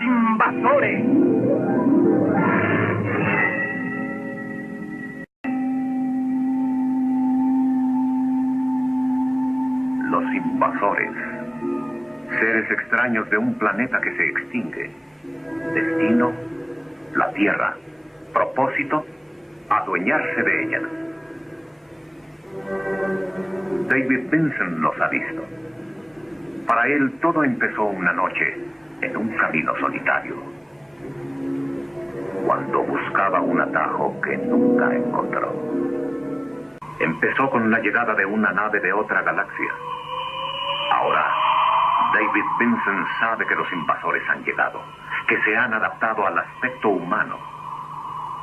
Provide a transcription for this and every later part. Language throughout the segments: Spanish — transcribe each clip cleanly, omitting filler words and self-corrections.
invasores. Los invasores. Seres extraños de un planeta que se extingue. Destino, la Tierra. Propósito, adueñarse de ella. David Vincent los ha visto. Para él todo empezó una noche en un camino solitario, cuando buscaba un atajo que nunca encontró. Empezó con la llegada de una nave de otra galaxia. Ahora, David Vincent sabe que los invasores han llegado, que se han adaptado al aspecto humano.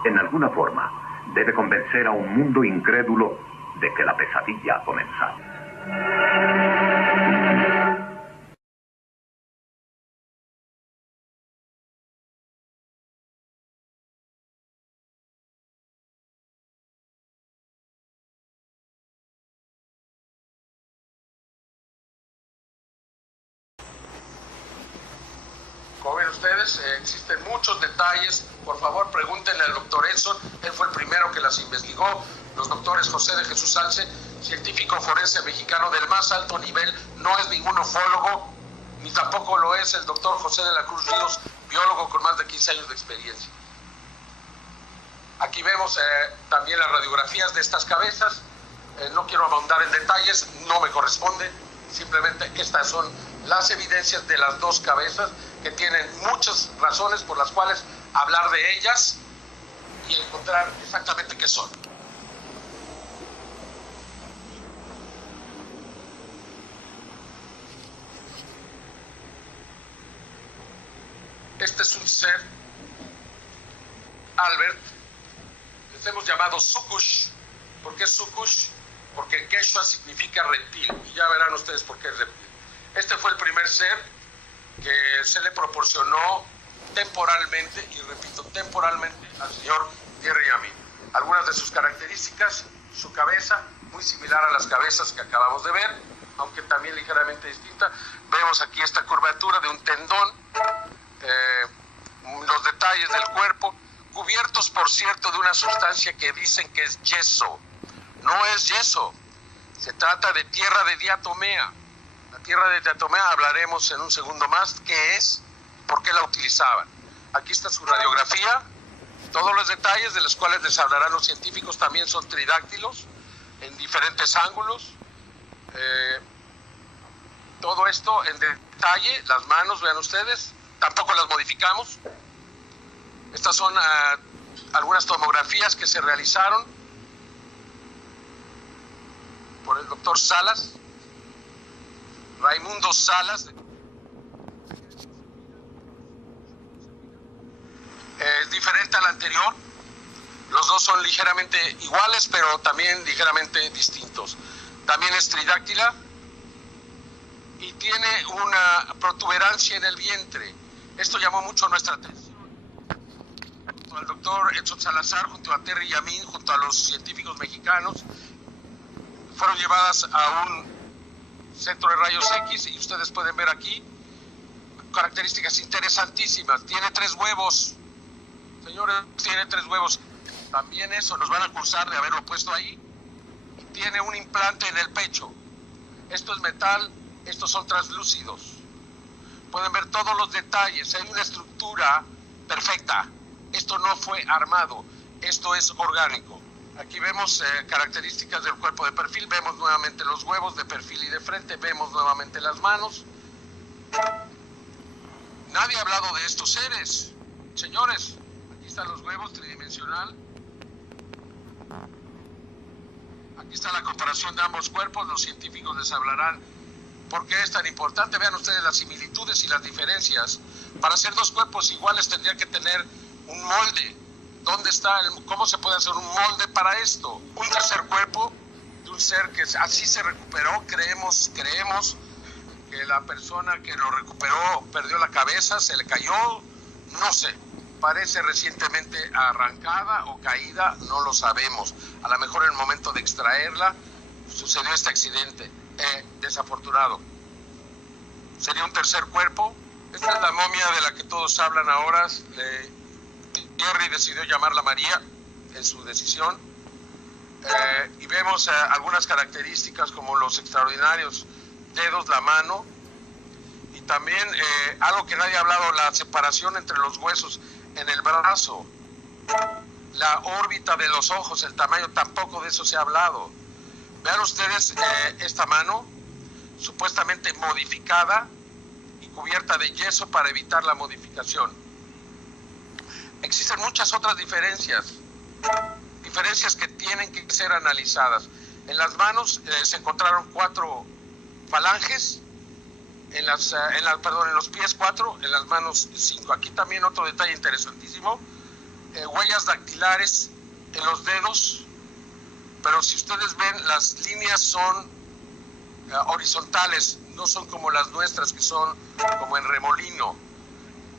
En alguna forma, debe convencer a un mundo incrédulo de que la pesadilla ha comenzado. Como ven ustedes, existen muchos detalles. Por favor, pregúntenle al doctor Edson. Él fue el primero que las investigó. Los doctores José de Jesús Salce, científico forense mexicano del más alto nivel, no es ningún ufólogo, ni tampoco lo es el doctor José de la Cruz Ríos, biólogo con más de 15 años de experiencia. Aquí vemos también las radiografías de estas cabezas. No quiero ahondar en detalles, no me corresponde. Simplemente estas son las evidencias de las dos cabezas, que tienen muchas razones por las cuales hablar de ellas y encontrar exactamente qué son. Este es un ser, Albert, les hemos llamado Sukush. ¿Por qué Sukush? Porque en quechua significa reptil, y ya verán ustedes por qué es reptil. Este fue el primer ser que se le proporcionó temporalmente, y repito, temporalmente, al señor Thierry Yamin. Algunas de sus características: su cabeza, muy similar a las cabezas que acabamos de ver, aunque también ligeramente distinta. Vemos aquí esta curvatura de un tendón, los detalles del cuerpo, cubiertos, por cierto, de una sustancia que dicen que es yeso. No es yeso, se trata de tierra de diatomea. La tierra de diatomea hablaremos en un segundo más qué es, por qué la utilizaban. Aquí está su radiografía. Todos los detalles de los cuales les hablarán los científicos también son tridáctilos, en diferentes ángulos. Todo esto en detalle. Las manos, vean ustedes, tampoco las modificamos. Estas son algunas tomografías que se realizaron por el doctor Salas, Raimundo Salas. Es diferente al anterior. Los dos son ligeramente iguales, pero también ligeramente distintos. También es tridáctila y tiene una protuberancia en el vientre. Esto llamó mucho nuestra atención. Junto al doctor Edson Salazar, junto a Thierry Yamin, junto a los científicos mexicanos, fueron llevadas a un centro de rayos X, y ustedes pueden ver aquí características interesantísimas. Tiene 3 huevos, señores, tiene 3 huevos. También eso nos van a acusar de haberlo puesto ahí. Y tiene un implante en el pecho. Esto es metal, estos son translúcidos. Pueden ver todos los detalles. Hay una estructura perfecta. Esto no fue armado, esto es orgánico. Aquí vemos características del cuerpo de perfil. Vemos nuevamente los huevos de perfil y de frente. Vemos nuevamente las manos. Nadie ha hablado de estos seres, señores. Aquí están los huevos tridimensional. Aquí está la comparación de ambos cuerpos. Los científicos les hablarán por qué es tan importante. Vean ustedes las similitudes y las diferencias. Para hacer 2 cuerpos iguales tendría que tener un molde. ¿Dónde está cómo se puede hacer un molde para esto? Un tercer cuerpo de un ser que así se recuperó. Creemos que la persona que lo recuperó perdió la cabeza, se le cayó, no sé. Parece recientemente arrancada o caída, no lo sabemos. A lo mejor en el momento de extraerla sucedió este accidente desafortunado. Sería un tercer cuerpo Esta es la momia de la que todos hablan ahora. Jerry decidió llamarla María, en su decisión. Y vemos algunas características como los extraordinarios dedos, la mano, y también algo que nadie ha hablado, la separación entre los huesos en el brazo, la órbita de los ojos, el tamaño, tampoco de eso se ha hablado. Vean ustedes esta mano, supuestamente modificada y cubierta de yeso para evitar la modificación. Existen muchas otras diferencias que tienen que ser analizadas. En las manos se encontraron 4 falanges, en los pies 4, en las manos 5. Aquí también otro detalle interesantísimo, huellas dactilares en los dedos, pero si ustedes ven, las líneas son horizontales, no son como las nuestras que son como en remolino.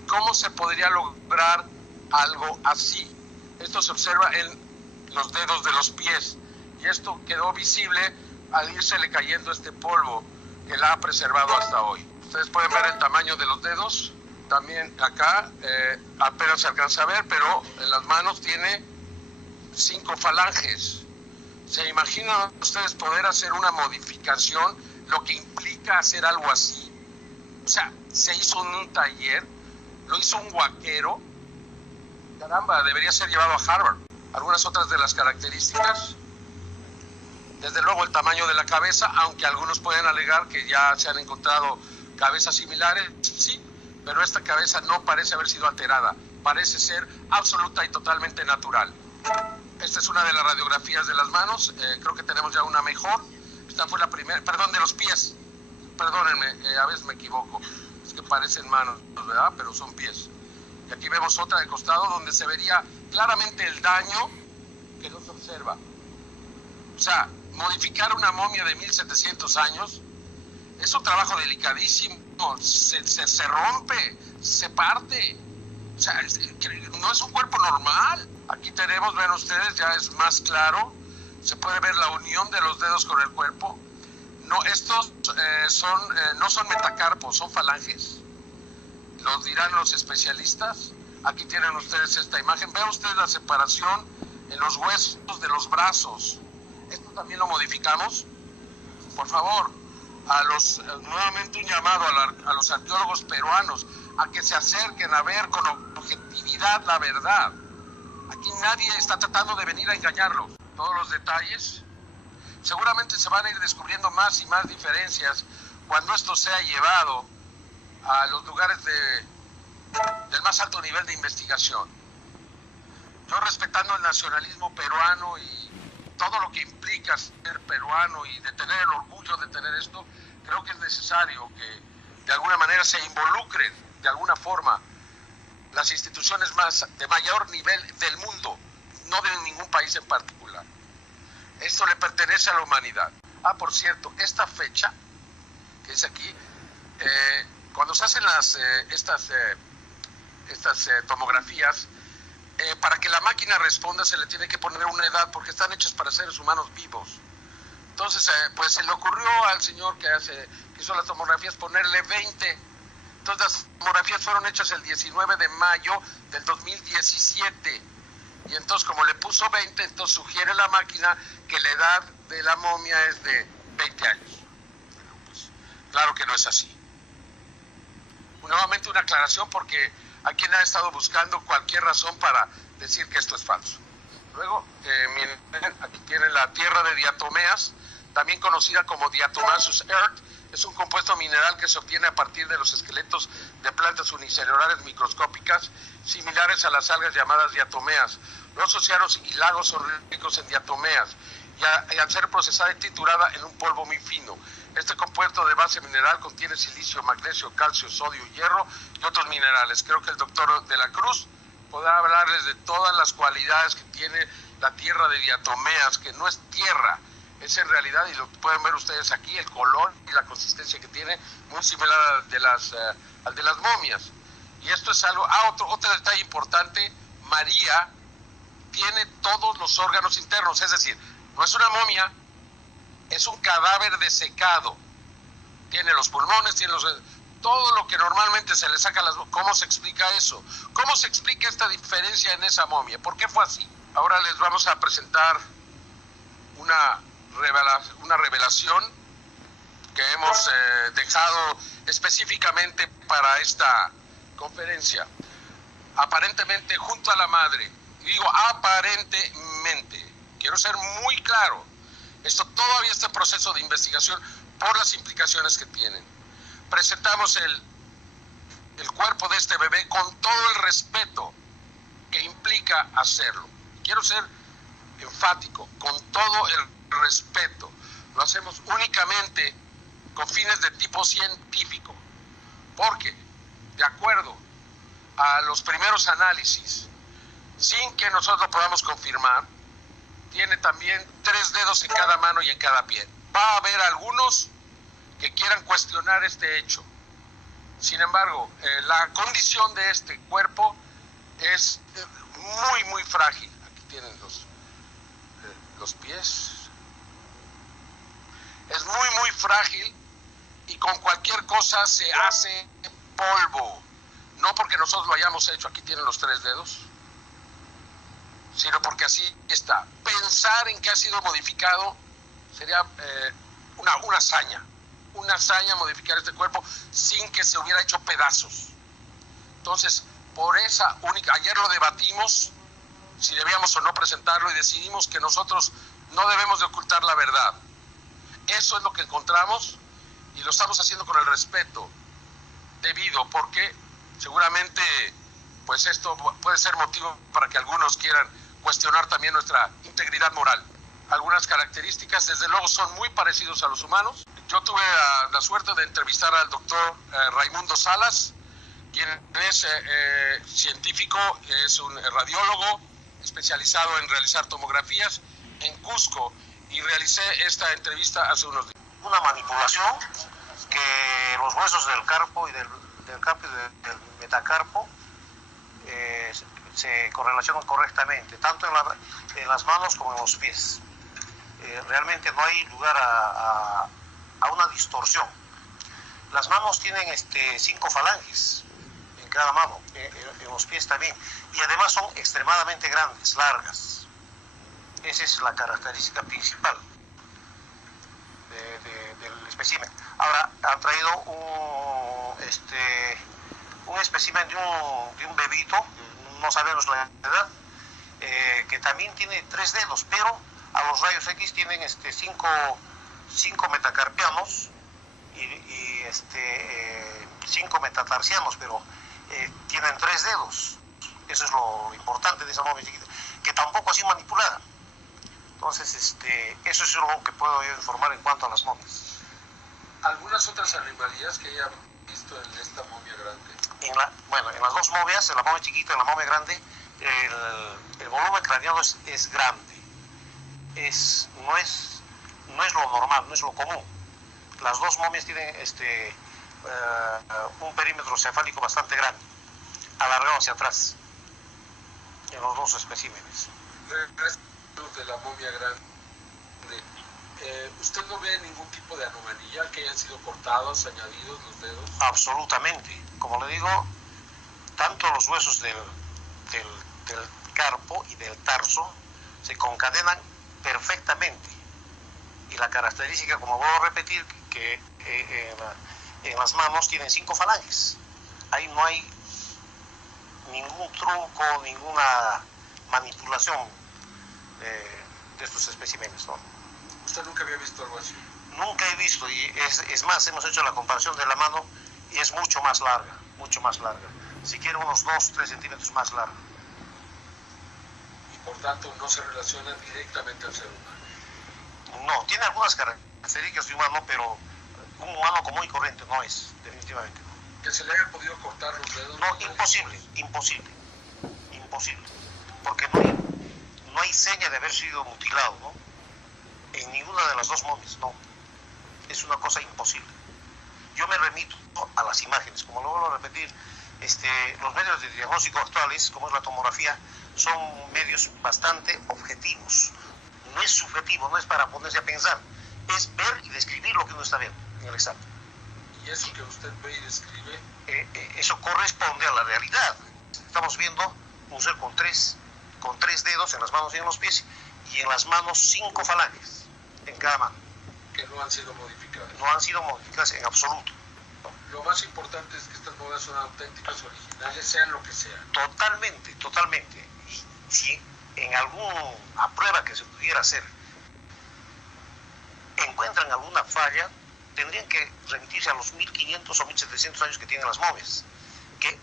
¿Cómo se podría lograr algo así? Esto se observa en los dedos de los pies, y esto quedó visible al irsele cayendo este polvo que la ha preservado hasta hoy. Ustedes pueden ver el tamaño de los dedos, también acá apenas se alcanza a ver, pero en las manos tiene 5 falanges. ¿Se imaginan ustedes poder hacer una modificación, lo que implica hacer algo así? O sea, se hizo en un taller, lo hizo un huaquero. Caramba, debería ser llevado a Harvard. Algunas otras de las características, desde luego el tamaño de la cabeza, aunque algunos pueden alegar que ya se han encontrado cabezas similares, sí, pero esta cabeza no parece haber sido alterada, parece ser absoluta y totalmente natural. Esta es una de las radiografías de las manos, creo que tenemos ya una mejor. Esta fue la primera, perdón, de los pies, perdónenme, a veces me equivoco, es que parecen manos, ¿verdad? Pero son pies. Y aquí vemos otra de costado donde se vería claramente el daño que no se observa. O sea, modificar una momia de 1700 años es un trabajo delicadísimo. Se rompe, se parte. O sea, no es un cuerpo normal. Aquí tenemos, ven ustedes, ya es más claro. Se puede ver la unión de los dedos con el cuerpo. No, estos no son metacarpos, son falanges. Los dirán los especialistas. Aquí tienen ustedes esta imagen. Vean ustedes la separación en los huesos de los brazos. Esto también lo modificamos. Por favor, nuevamente un llamado a los arqueólogos peruanos a que se acerquen a ver con objetividad la verdad. Aquí nadie está tratando de venir a engañarlos. Todos los detalles. Seguramente se van a ir descubriendo más y más diferencias cuando esto sea llevado a los lugares del más alto nivel de investigación. Yo, respetando el nacionalismo peruano y todo lo que implica ser peruano y de tener el orgullo de tener esto, creo que es necesario que de alguna manera se involucren de alguna forma las instituciones de mayor nivel del mundo, no de ningún país en particular. Esto le pertenece a la humanidad. Por cierto, esta fecha que es aquí, cuando se hacen estas tomografías, para que la máquina responda se le tiene que poner una edad, porque están hechas para seres humanos vivos. Entonces, pues se le ocurrió al señor que hizo las tomografías ponerle 20. Entonces las tomografías fueron hechas el 19 de mayo del 2017. Y entonces, como le puso 20, entonces sugiere la máquina que la edad de la momia es de 20 años. Bueno, pues, claro que no es así. Nuevamente una aclaración, porque hay quien ha estado buscando cualquier razón para decir que esto es falso. Luego, miren, aquí tienen la tierra de diatomeas, también conocida como Diatomaceous earth. Es un compuesto mineral que se obtiene a partir de los esqueletos de plantas unicelulares microscópicas, similares a las algas llamadas diatomeas. Los océanos y lagos son ricos en diatomeas, y al ser procesada y triturada en un polvo muy fino. Este compuesto de base mineral contiene silicio, magnesio, calcio, sodio, hierro y otros minerales. Creo que el doctor de la Cruz podrá hablarles de todas las cualidades que tiene la tierra de diatomeas, que no es tierra, es en realidad, y lo pueden ver ustedes aquí, el color y la consistencia que tiene, muy similar al de las momias. Y esto es algo, otro detalle importante: María tiene todos los órganos internos, es decir, no es una momia, es un cadáver desecado. Tiene los pulmones, tiene todo lo que normalmente se le saca ¿cómo se explica eso? ¿Cómo se explica esta diferencia en esa momia? ¿Por qué fue así? Ahora les vamos a presentar una revelación que hemos dejado específicamente para esta conferencia. Aparentemente junto a la madre, y digo aparentemente, quiero ser muy claro, esto todavía está en proceso de investigación por las implicaciones que tienen. Presentamos el cuerpo de este bebé con todo el respeto que implica hacerlo. Quiero ser enfático, con todo el respeto. Lo hacemos únicamente con fines de tipo científico, porque de acuerdo a los primeros análisis, sin que nosotros podamos confirmar, tiene también 3 dedos en cada mano y en cada pie. Va a haber algunos que quieran cuestionar este hecho. Sin embargo, la condición de este cuerpo es muy, muy frágil. Aquí tienen los pies. Es muy, muy frágil y con cualquier cosa se hace polvo. No porque nosotros lo hayamos hecho, aquí tienen los 3 dedos, sino porque así está. Pensar en que ha sido modificado sería una hazaña modificar este cuerpo sin que se hubiera hecho pedazos. Entonces, por esa única, ayer lo debatimos, si debíamos o no presentarlo, y decidimos que nosotros no debemos de ocultar la verdad. Eso es lo que encontramos y lo estamos haciendo con el respeto debido, porque seguramente pues esto puede ser motivo para que algunos quieran cuestionar también nuestra integridad moral. Algunas características, desde luego, son muy parecidos a los humanos. Yo tuve la suerte de entrevistar al doctor Raimundo Salas, quien es científico, es un radiólogo especializado en realizar tomografías en Cusco, y realicé esta entrevista hace unos días. Una manipulación que los huesos del carpo y del metacarpo se correlacionan correctamente, tanto en las manos como en los pies. Realmente no hay lugar a una distorsión. Las manos tienen 5 falanges en cada mano, en los pies también, y además son extremadamente grandes, largas. Esa es la característica principal del espécimen. Ahora han traído un espécimen de un bebito, no sabemos la edad, que también tiene 3 dedos, pero a los rayos X tienen 5 metacarpianos y 5 metatarsianos, pero tienen 3 dedos. Eso es lo importante de esa momia chiquita, que tampoco ha sido manipulada. Entonces, eso es lo que puedo yo informar en cuanto a las momias. ¿Algunas otras anomalías que haya visto en esta momia grande? En las 2 momias, en la momia chiquita y en la momia grande, el volumen craneano es grande. No es lo normal, no es lo común. Las 2 momias tienen un perímetro cefálico bastante grande, alargado hacia atrás, en los 2 especímenes. De la momia grande, ¿usted no ve ningún tipo de anomalía, que hayan sido cortados, añadidos los dedos? Absolutamente. Como le digo, tanto los huesos del carpo y del tarso se concadenan perfectamente. Y la característica, como vuelvo a repetir, que en las manos tienen 5 falanges. Ahí no hay ningún truco, ninguna manipulación de estos especímenes, ¿no? ¿Usted nunca había visto algo así? Nunca he visto, y es más, hemos hecho la comparación de la mano y es mucho más larga, si quiere unos 2-3 centímetros más larga. Y por tanto no se relaciona directamente al ser humano. No, tiene algunas características de humano, pero un humano común y corriente no es, definitivamente. ¿Que se le haya podido cortar los dedos? No, imposible, porque no hay seña de haber sido mutilado, ¿no? En ninguna de las 2 momias, no. Es una cosa imposible. Yo me remito a las imágenes, como lo vuelvo a repetir, los medios de diagnóstico actuales, como es la tomografía, son medios bastante objetivos. No es subjetivo, no es para ponerse a pensar, es ver y describir lo que uno está viendo en el examen. ¿Y eso que usted ve y describe? Eso corresponde a la realidad. Estamos viendo un ser con tres dedos en las manos y en los pies, y en las manos 5 falanges en cada mano. Que no han sido modificadas. No han sido modificadas en absoluto. Lo más importante es que estas modas son auténticas, originales, sean lo que sean. Totalmente, totalmente. Y si en alguna prueba que se pudiera hacer encuentran alguna falla, tendrían que remitirse a los 1500 o 1700 años que tienen las momias, que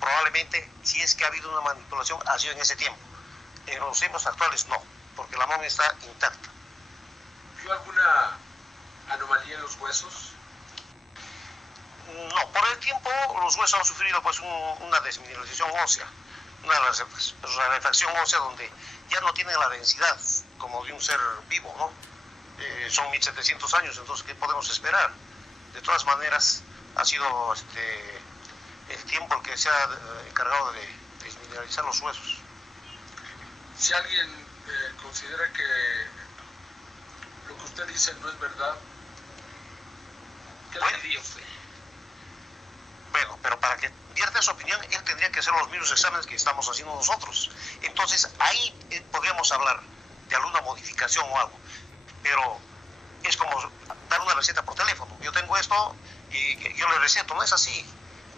probablemente, si es que ha habido una manipulación, ha sido en ese tiempo. En los tiempos actuales no, porque la momia está intacta. ¿Vio alguna anomalía en los huesos? No, por el tiempo los huesos han sufrido pues una desmineralización ósea, una rarefacción ósea donde ya no tienen la densidad como de un ser vivo, ¿no? Son 1700 años, entonces ¿qué podemos esperar? De todas maneras ha sido el tiempo el que se ha encargado de desmineralizar los huesos. Si alguien considera que lo que usted dice no es verdad, ¿qué le diría usted? Bueno, pero para que vierta su opinión, él tendría que hacer los mismos exámenes que estamos haciendo nosotros. Entonces, ahí podríamos hablar de alguna modificación o algo. Pero es como dar una receta por teléfono. Yo tengo esto y yo le receto. No es así.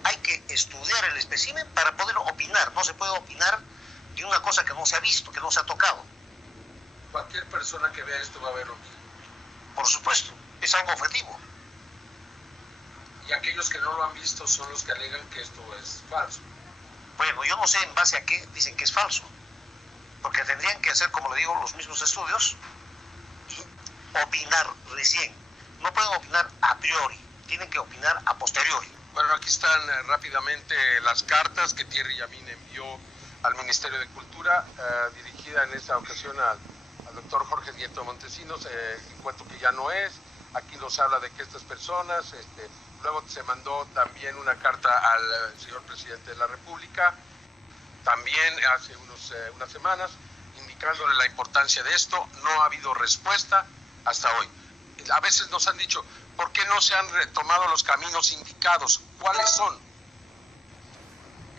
Hay que estudiar el espécimen para poder opinar. No se puede opinar de una cosa que no se ha visto, que no se ha tocado. Cualquier persona que vea esto va a ver lo mismo. Por supuesto, es algo objetivo. Y aquellos que no lo han visto son los que alegan que esto es falso. Bueno, yo no sé en base a qué dicen que es falso, porque tendrían que hacer, como le digo, los mismos estudios y opinar recién. No pueden opinar a priori, tienen que opinar a posteriori. Bueno, aquí están rápidamente las cartas que Thierry Yamin envió al Ministerio de Cultura, dirigida en esta ocasión al doctor Jorge Nieto Montesinos, encuentro que ya no es. Aquí nos habla de que estas personas, luego se mandó también una carta al señor presidente de la República, también hace unas semanas, indicándole la importancia de esto. No ha habido respuesta hasta hoy. A veces nos han dicho, ¿por qué no se han retomado los caminos indicados? ¿Cuáles son?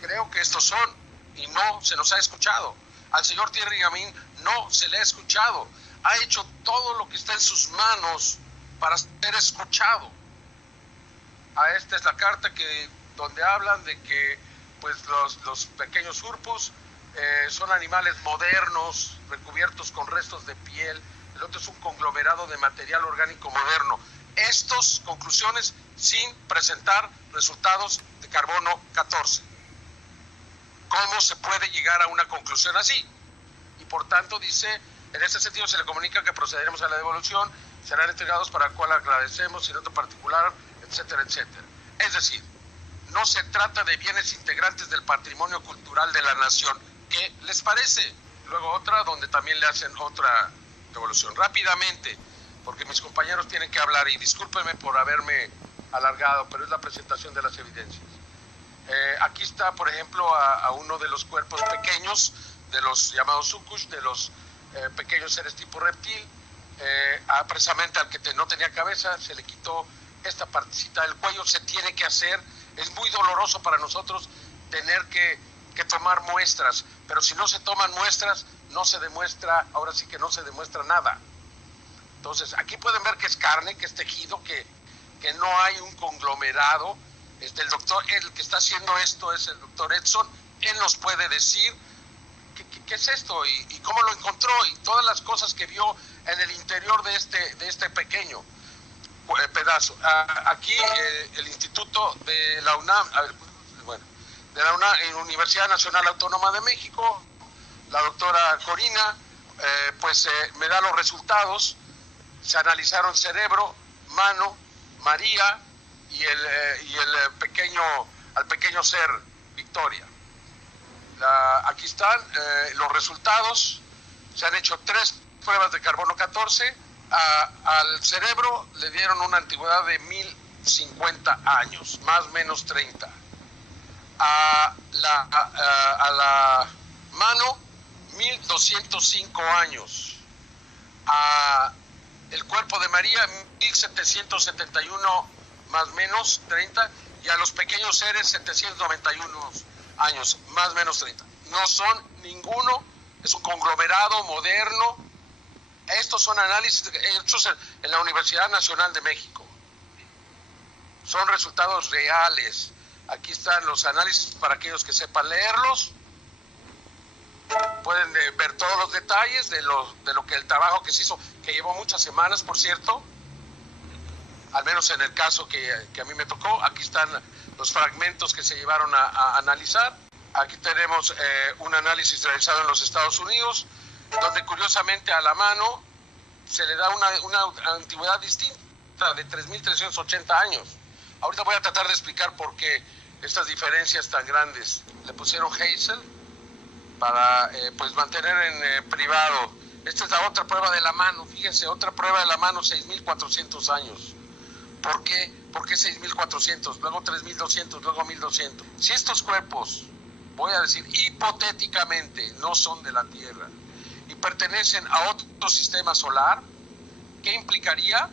Creo que estos son, y no se nos ha escuchado. Al señor Thierry Yamin no se le ha escuchado. Ha hecho todo lo que está en sus manos para ser escuchado. Esta es la carta donde hablan de que pues los pequeños urpus son animales modernos, recubiertos con restos de piel. El otro es un conglomerado de material orgánico moderno. Estas conclusiones sin presentar resultados de carbono 14. ¿Cómo se puede llegar a una conclusión así? Y por tanto dice, en ese sentido se le comunica que procederemos a la devolución, serán entregados para el cual agradecemos, sin otro particular, etcétera, etcétera. Es decir, no se trata de bienes integrantes del patrimonio cultural de la nación. ¿Qué les parece? Luego otra donde también le hacen otra devolución. Rápidamente, porque mis compañeros tienen que hablar y discúlpenme por haberme alargado, pero es la presentación de las evidencias. Aquí está, por ejemplo, a uno de los cuerpos pequeños, de los llamados sucush, de los pequeños seres tipo reptil, precisamente al que no tenía cabeza, se le quitó esta partecita del cuello. Se tiene que hacer, es muy doloroso para nosotros tener que tomar muestras, pero si no se toman muestras, no se demuestra, ahora sí que no se demuestra nada. Entonces, aquí pueden ver que es carne, que es tejido, que no hay un conglomerado. El que está haciendo esto es el doctor Edson. Él nos puede decir qué es esto y cómo lo encontró y todas las cosas que vio en el interior de este pequeño pedazo. Aquí el Instituto de la UNAM, de la UNAM, Universidad Nacional Autónoma de México, la doctora Corina, me da los resultados. Se analizaron cerebro, mano, María y al pequeño ser Victoria. Aquí están los resultados. Se han hecho 3 pruebas de carbono 14. Al cerebro le dieron una antigüedad de 1050 años, más o menos 30. A la mano, 1205 años. El cuerpo de María, 1771 más o menos 30, y a los pequeños seres 791 años, más o menos 30. No son ninguno, es un conglomerado moderno. Estos son análisis hechos en la Universidad Nacional de México. Son resultados reales. Aquí están los análisis para aquellos que sepan leerlos. Pueden ver todos los detalles de lo que el trabajo que se hizo, que llevó muchas semanas, por cierto, al menos en el caso que a mí me tocó. Aquí están los fragmentos que se llevaron a analizar. Aquí tenemos un análisis realizado en los Estados Unidos, donde curiosamente a la mano se le da una antigüedad distinta de 3.380 años. Ahorita voy a tratar de explicar por qué estas diferencias tan grandes. Le pusieron Hazel para pues mantener en privado. Esta es la otra prueba de la mano, fíjense, otra prueba de la mano, 6.400 años. ¿Por qué? ¿Por qué 6.400? Luego 3.200, luego 1.200. Si estos cuerpos, voy a decir hipotéticamente, no son de la Tierra y pertenecen a otro sistema solar, ¿qué implicaría?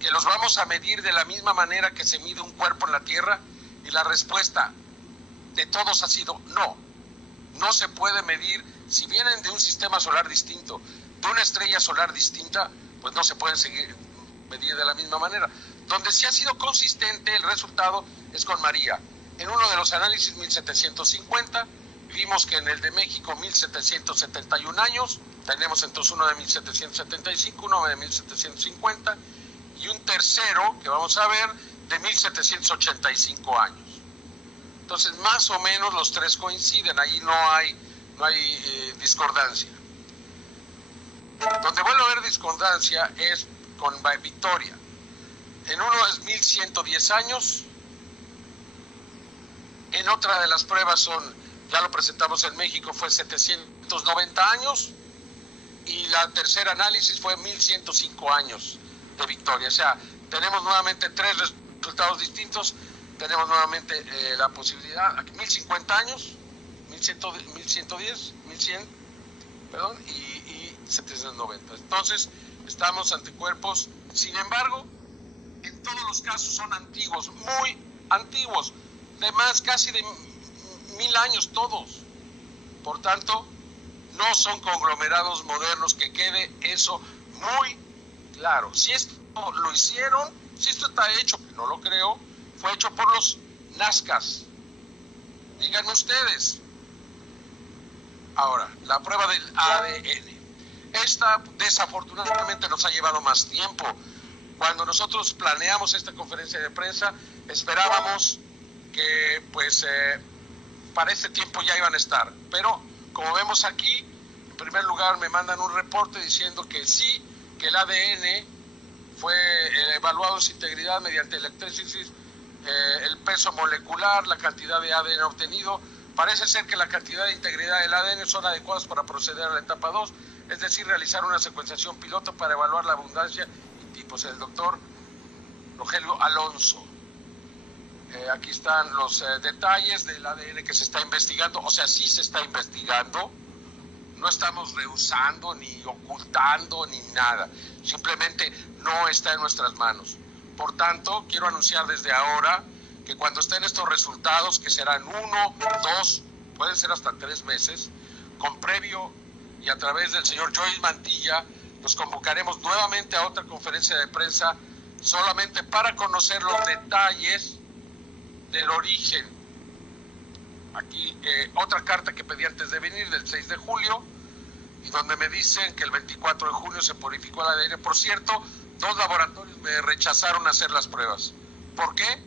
Que los vamos a medir de la misma manera que se mide un cuerpo en la Tierra, y la respuesta de todos ha sido no. No se puede medir. Si vienen de un sistema solar distinto, de una estrella solar distinta, pues no se pueden medir de la misma manera. Donde sí ha sido consistente el resultado es con María. En uno de los análisis 1750, vimos que en el de México 1771 años, tenemos entonces uno de 1775, uno de 1750, y un tercero, que vamos a ver, de 1785 años. Entonces, más o menos los tres coinciden, ahí no hay discordancia. Donde vuelve a haber discordancia es con Victoria. En uno es 1110 años, en otra de las pruebas ya lo presentamos en México, fue 790 años, y la tercera análisis fue 1105 años de Victoria. O sea, tenemos nuevamente tres resultados distintos. Tenemos nuevamente la posibilidad, aquí 1050 años, 1110, 1100, perdón, y 790. Entonces, estamos ante cuerpos, sin embargo, en todos los casos son antiguos, muy antiguos, de más casi de 1000 años todos. Por tanto, no son conglomerados modernos, que quede eso muy claro. Si esto lo hicieron, si esto está hecho, no lo creo, fue hecho por los nazcas. Díganme ustedes. Ahora, la prueba del ADN. Esta desafortunadamente nos ha llevado más tiempo. Cuando nosotros planeamos esta conferencia de prensa, esperábamos que pues para este tiempo ya iban a estar. Pero como vemos aquí, en primer lugar me mandan un reporte diciendo que sí, que el ADN fue evaluado en su integridad mediante electrólisis, el peso molecular, la cantidad de ADN obtenido. Parece ser que la cantidad de integridad del ADN son adecuadas para proceder a la etapa 2, es decir, realizar una secuenciación piloto para evaluar la abundancia y tipos. El doctor Rogelio Alonso. Aquí están los detalles del ADN que se está investigando, o sea, sí se está investigando, no estamos rehusando, ni ocultando, ni nada, simplemente no está en nuestras manos. Por tanto, quiero anunciar desde ahora que cuando estén estos resultados, que serán 1, 2, pueden ser hasta 3 meses, con previo y a través del señor Joyce Mantilla, nos convocaremos nuevamente a otra conferencia de prensa solamente para conocer los detalles del origen. Aquí otra carta que pedí antes de venir, del 6 de julio, y donde me dicen que el 24 de junio se purificó el ADN. Por cierto, 2 laboratorios me rechazaron hacer las pruebas. ¿Por qué?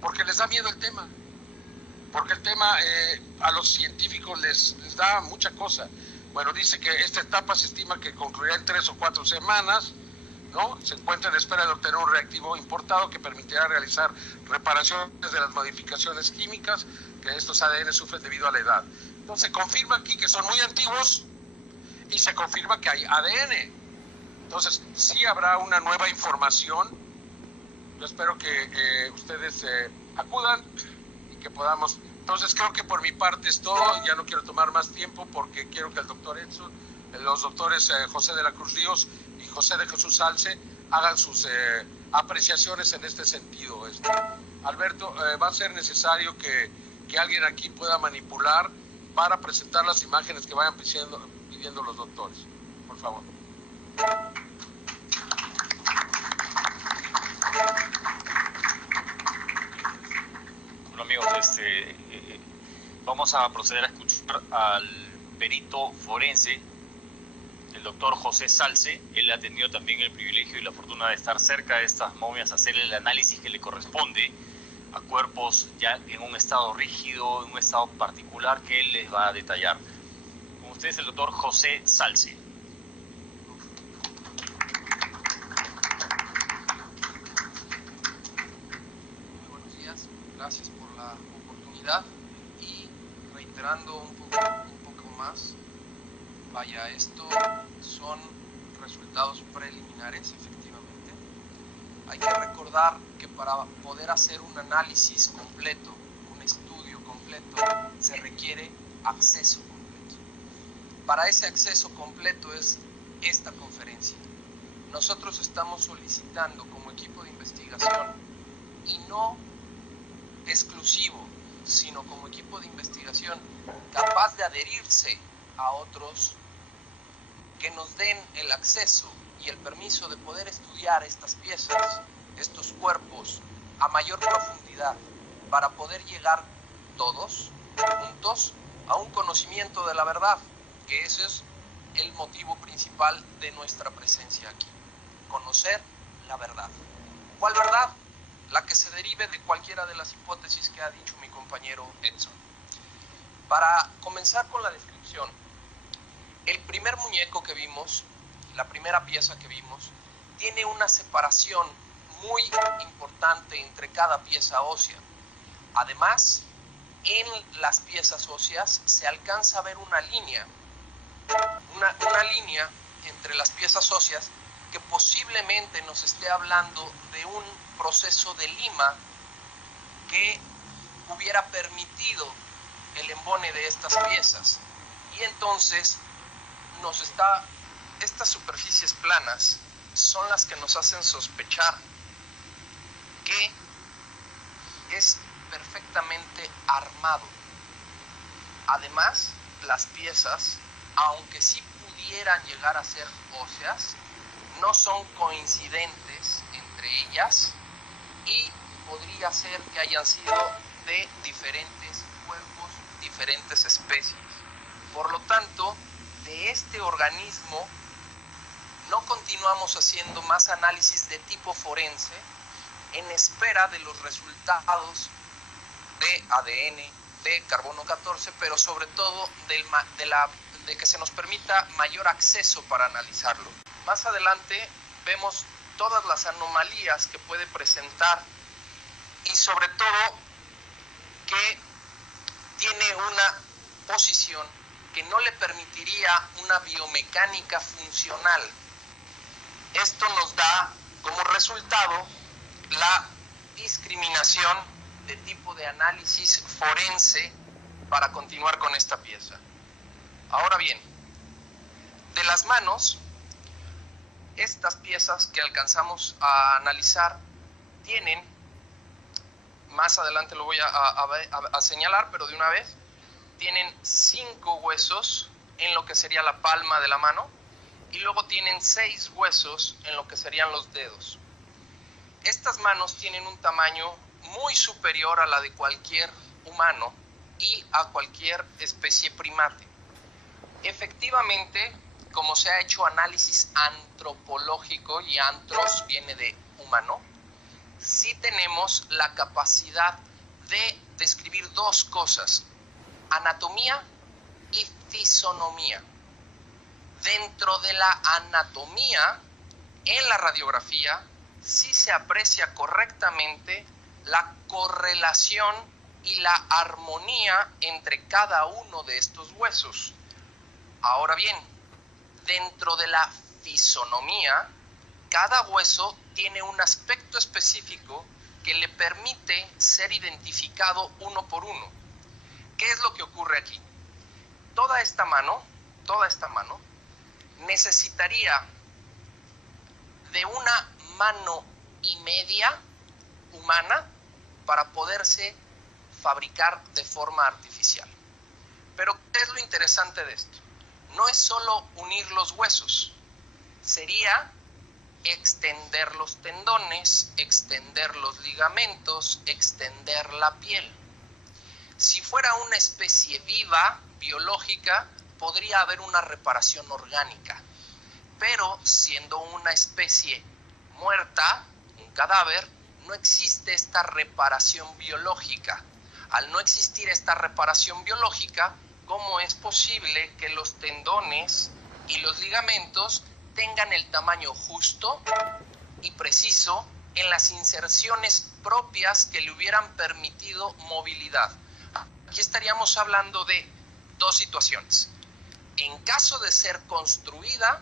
Porque les da miedo el tema. Porque el tema a los científicos les da mucha cosa. Bueno, dice que esta etapa se estima que concluirá en 3 o 4 semanas, ¿no? Se encuentra en espera de obtener un reactivo importado que permitirá realizar reparaciones de las modificaciones químicas que estos ADN sufren debido a la edad. Entonces se confirma aquí que son muy antiguos y se confirma que hay ADN. Entonces sí habrá una nueva información. Yo espero que ustedes acudan y que podamos. Entonces creo que por mi parte es todo. Ya no quiero tomar más tiempo porque quiero que el doctor Edson, los doctores José de la Cruz Ríos y José de Jesús Salce hagan sus apreciaciones en este sentido. Alberto, va a ser necesario que alguien aquí pueda manipular para presentar las imágenes que vayan pidiendo los doctores. Por favor. Bueno, amigos, vamos a proceder a escuchar al perito forense, el doctor José Salce. Él ha tenido también el privilegio y la fortuna de estar cerca de estas momias, hacer el análisis que le corresponde a cuerpos ya en un estado rígido, en un estado particular que él les va a detallar. Con ustedes el doctor José Salce. Muy buenos días, gracias por la oportunidad y reiterando un poco más, vaya, esto son resultados preliminares, efectivamente. Hay que recordar que para poder hacer un análisis completo, un estudio completo, se requiere acceso completo. Para ese acceso completo es esta conferencia. Nosotros estamos solicitando como equipo de investigación, y no exclusivo, sino como equipo de investigación capaz de adherirse a otros, que nos den el acceso y el permiso de poder estudiar estas piezas, estos cuerpos, a mayor profundidad, para poder llegar todos juntos a un conocimiento de la verdad, que ese es el motivo principal de nuestra presencia aquí. Conocer la verdad. ¿Cuál verdad? La que se derive de cualquiera de las hipótesis que ha dicho mi compañero Edson. Para comenzar con la descripción, el primer muñeco que vimos, la primera pieza que vimos, tiene una separación muy importante entre cada pieza ósea. Además, en las piezas óseas se alcanza a ver una línea entre las piezas óseas que posiblemente nos esté hablando de un proceso de lima que hubiera permitido el embone de estas piezas. Y entonces estas superficies planas son las que nos hacen sospechar que es perfectamente armado. Además, las piezas, aunque sí pudieran llegar a ser óseas, no son coincidentes entre ellas y podría ser que hayan sido de diferentes cuerpos, diferentes especies. Por lo tanto, de este organismo no continuamos haciendo más análisis de tipo forense en espera de los resultados de ADN, de carbono 14, pero sobre todo de que se nos permita mayor acceso para analizarlo. Más adelante vemos todas las anomalías que puede presentar y sobre todo que tiene una posición que no le permitiría una biomecánica funcional. Esto nos da como resultado la discriminación de tipo de análisis forense para continuar con esta pieza. Ahora bien, de las manos, estas piezas que alcanzamos a analizar tienen, más adelante lo voy a señalar, pero de una vez, tienen 5 huesos en lo que sería la palma de la mano y luego tienen 6 huesos en lo que serían los dedos. Estas manos tienen un tamaño muy superior a la de cualquier humano y a cualquier especie primate. Efectivamente, como se ha hecho análisis antropológico, y antros viene de humano, sí tenemos la capacidad de describir dos cosas: anatomía y fisonomía. Dentro de la anatomía, en la radiografía, sí se aprecia correctamente la correlación y la armonía entre cada uno de estos huesos. Ahora bien, dentro de la fisonomía, cada hueso tiene un aspecto específico que le permite ser identificado uno por uno. ¿Qué es lo que ocurre aquí? Toda esta mano necesitaría de una mano y media humana para poderse fabricar de forma artificial. Pero ¿qué es lo interesante de esto? No es solo unir los huesos, sería extender los tendones, extender los ligamentos, extender la piel. Si fuera una especie viva, biológica, podría haber una reparación orgánica. Pero siendo una especie muerta, un cadáver, no existe esta reparación biológica. Al no existir esta reparación biológica, ¿cómo es posible que los tendones y los ligamentos tengan el tamaño justo y preciso en las inserciones propias que le hubieran permitido movilidad? Aquí estaríamos hablando de dos situaciones. En caso de ser construida,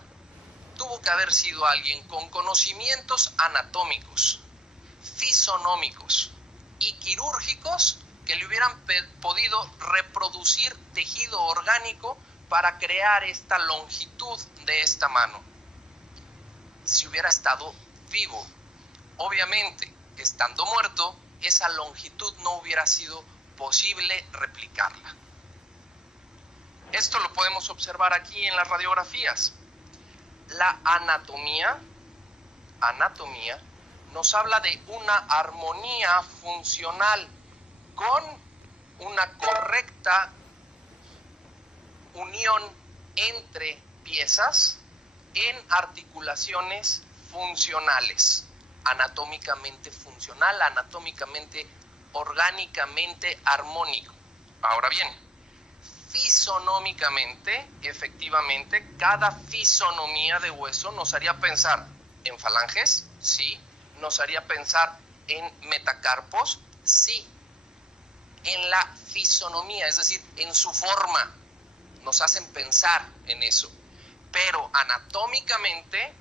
tuvo que haber sido alguien con conocimientos anatómicos, fisonómicos y quirúrgicos que le hubieran podido reproducir tejido orgánico para crear esta longitud de esta mano. Si hubiera estado vivo, obviamente, estando muerto, esa longitud no hubiera sido posible replicarla. Esto lo podemos observar aquí en las radiografías. La anatomía nos habla de una armonía funcional con una correcta unión entre piezas en articulaciones funcionales, anatómicamente funcional, anatómicamente, orgánicamente armónico. Ahora bien, fisonómicamente, efectivamente, cada fisonomía de hueso nos haría pensar en falanges, sí, nos haría pensar en metacarpos, sí, en la fisonomía, es decir, en su forma, nos hacen pensar en eso, pero anatómicamente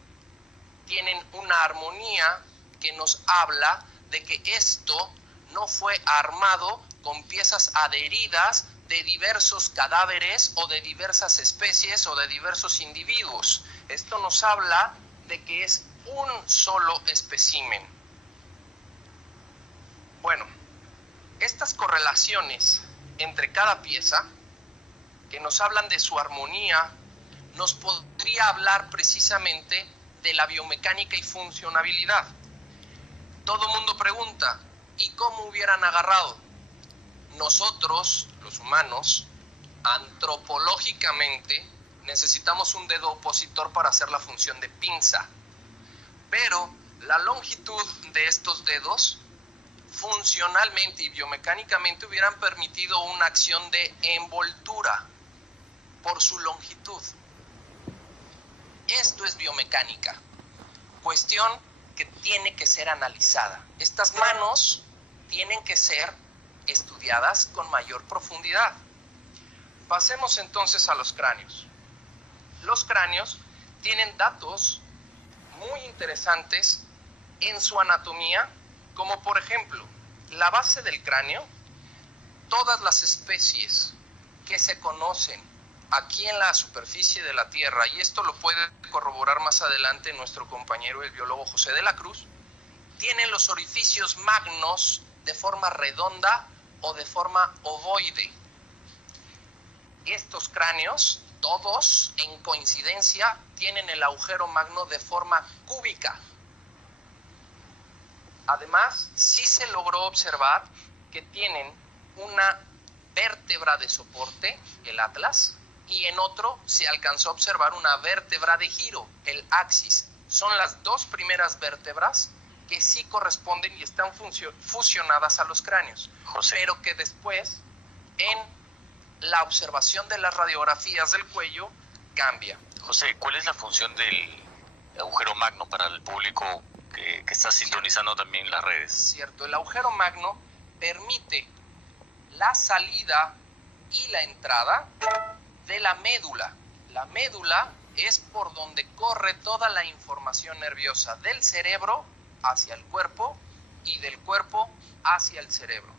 tienen una armonía que nos habla de que esto no fue armado con piezas adheridas de diversos cadáveres o de diversas especies o de diversos individuos. Esto nos habla de que es un solo espécimen. Bueno, estas correlaciones entre cada pieza que nos hablan de su armonía nos podría hablar precisamente de la biomecánica y funcionabilidad. Todo mundo pregunta, ¿y cómo hubieran agarrado? Nosotros, los humanos, antropológicamente necesitamos un dedo opositor para hacer la función de pinza, pero la longitud de estos dedos funcionalmente y biomecánicamente hubieran permitido una acción de envoltura por su longitud. Esto es biomecánica, cuestión que tiene que ser analizada. Estas manos tienen que ser estudiadas con mayor profundidad. Pasemos entonces a los cráneos. Los cráneos tienen datos muy interesantes en su anatomía, como por ejemplo, la base del cráneo. Todas las especies que se conocen aquí en la superficie de la Tierra, y esto lo puede corroborar más adelante nuestro compañero el biólogo José de la Cruz, tienen los orificios magnos de forma redonda o de forma ovoide. Estos cráneos, todos en coincidencia, tienen el agujero magno de forma cúbica. Además, sí se logró observar que tienen una vértebra de soporte, el atlas, y en otro se alcanzó a observar una vértebra de giro, el axis. Son las dos primeras vértebras que sí corresponden y están fusionadas a los cráneos, José, pero que después en la observación de las radiografías del cuello cambia. José, ¿cuál es la función del agujero magno para el público que está sintonizando también las redes? Cierto, el agujero magno permite la salida y la entrada de la médula. La médula es por donde corre toda la información nerviosa del cerebro hacia el cuerpo y del cuerpo hacia el cerebro.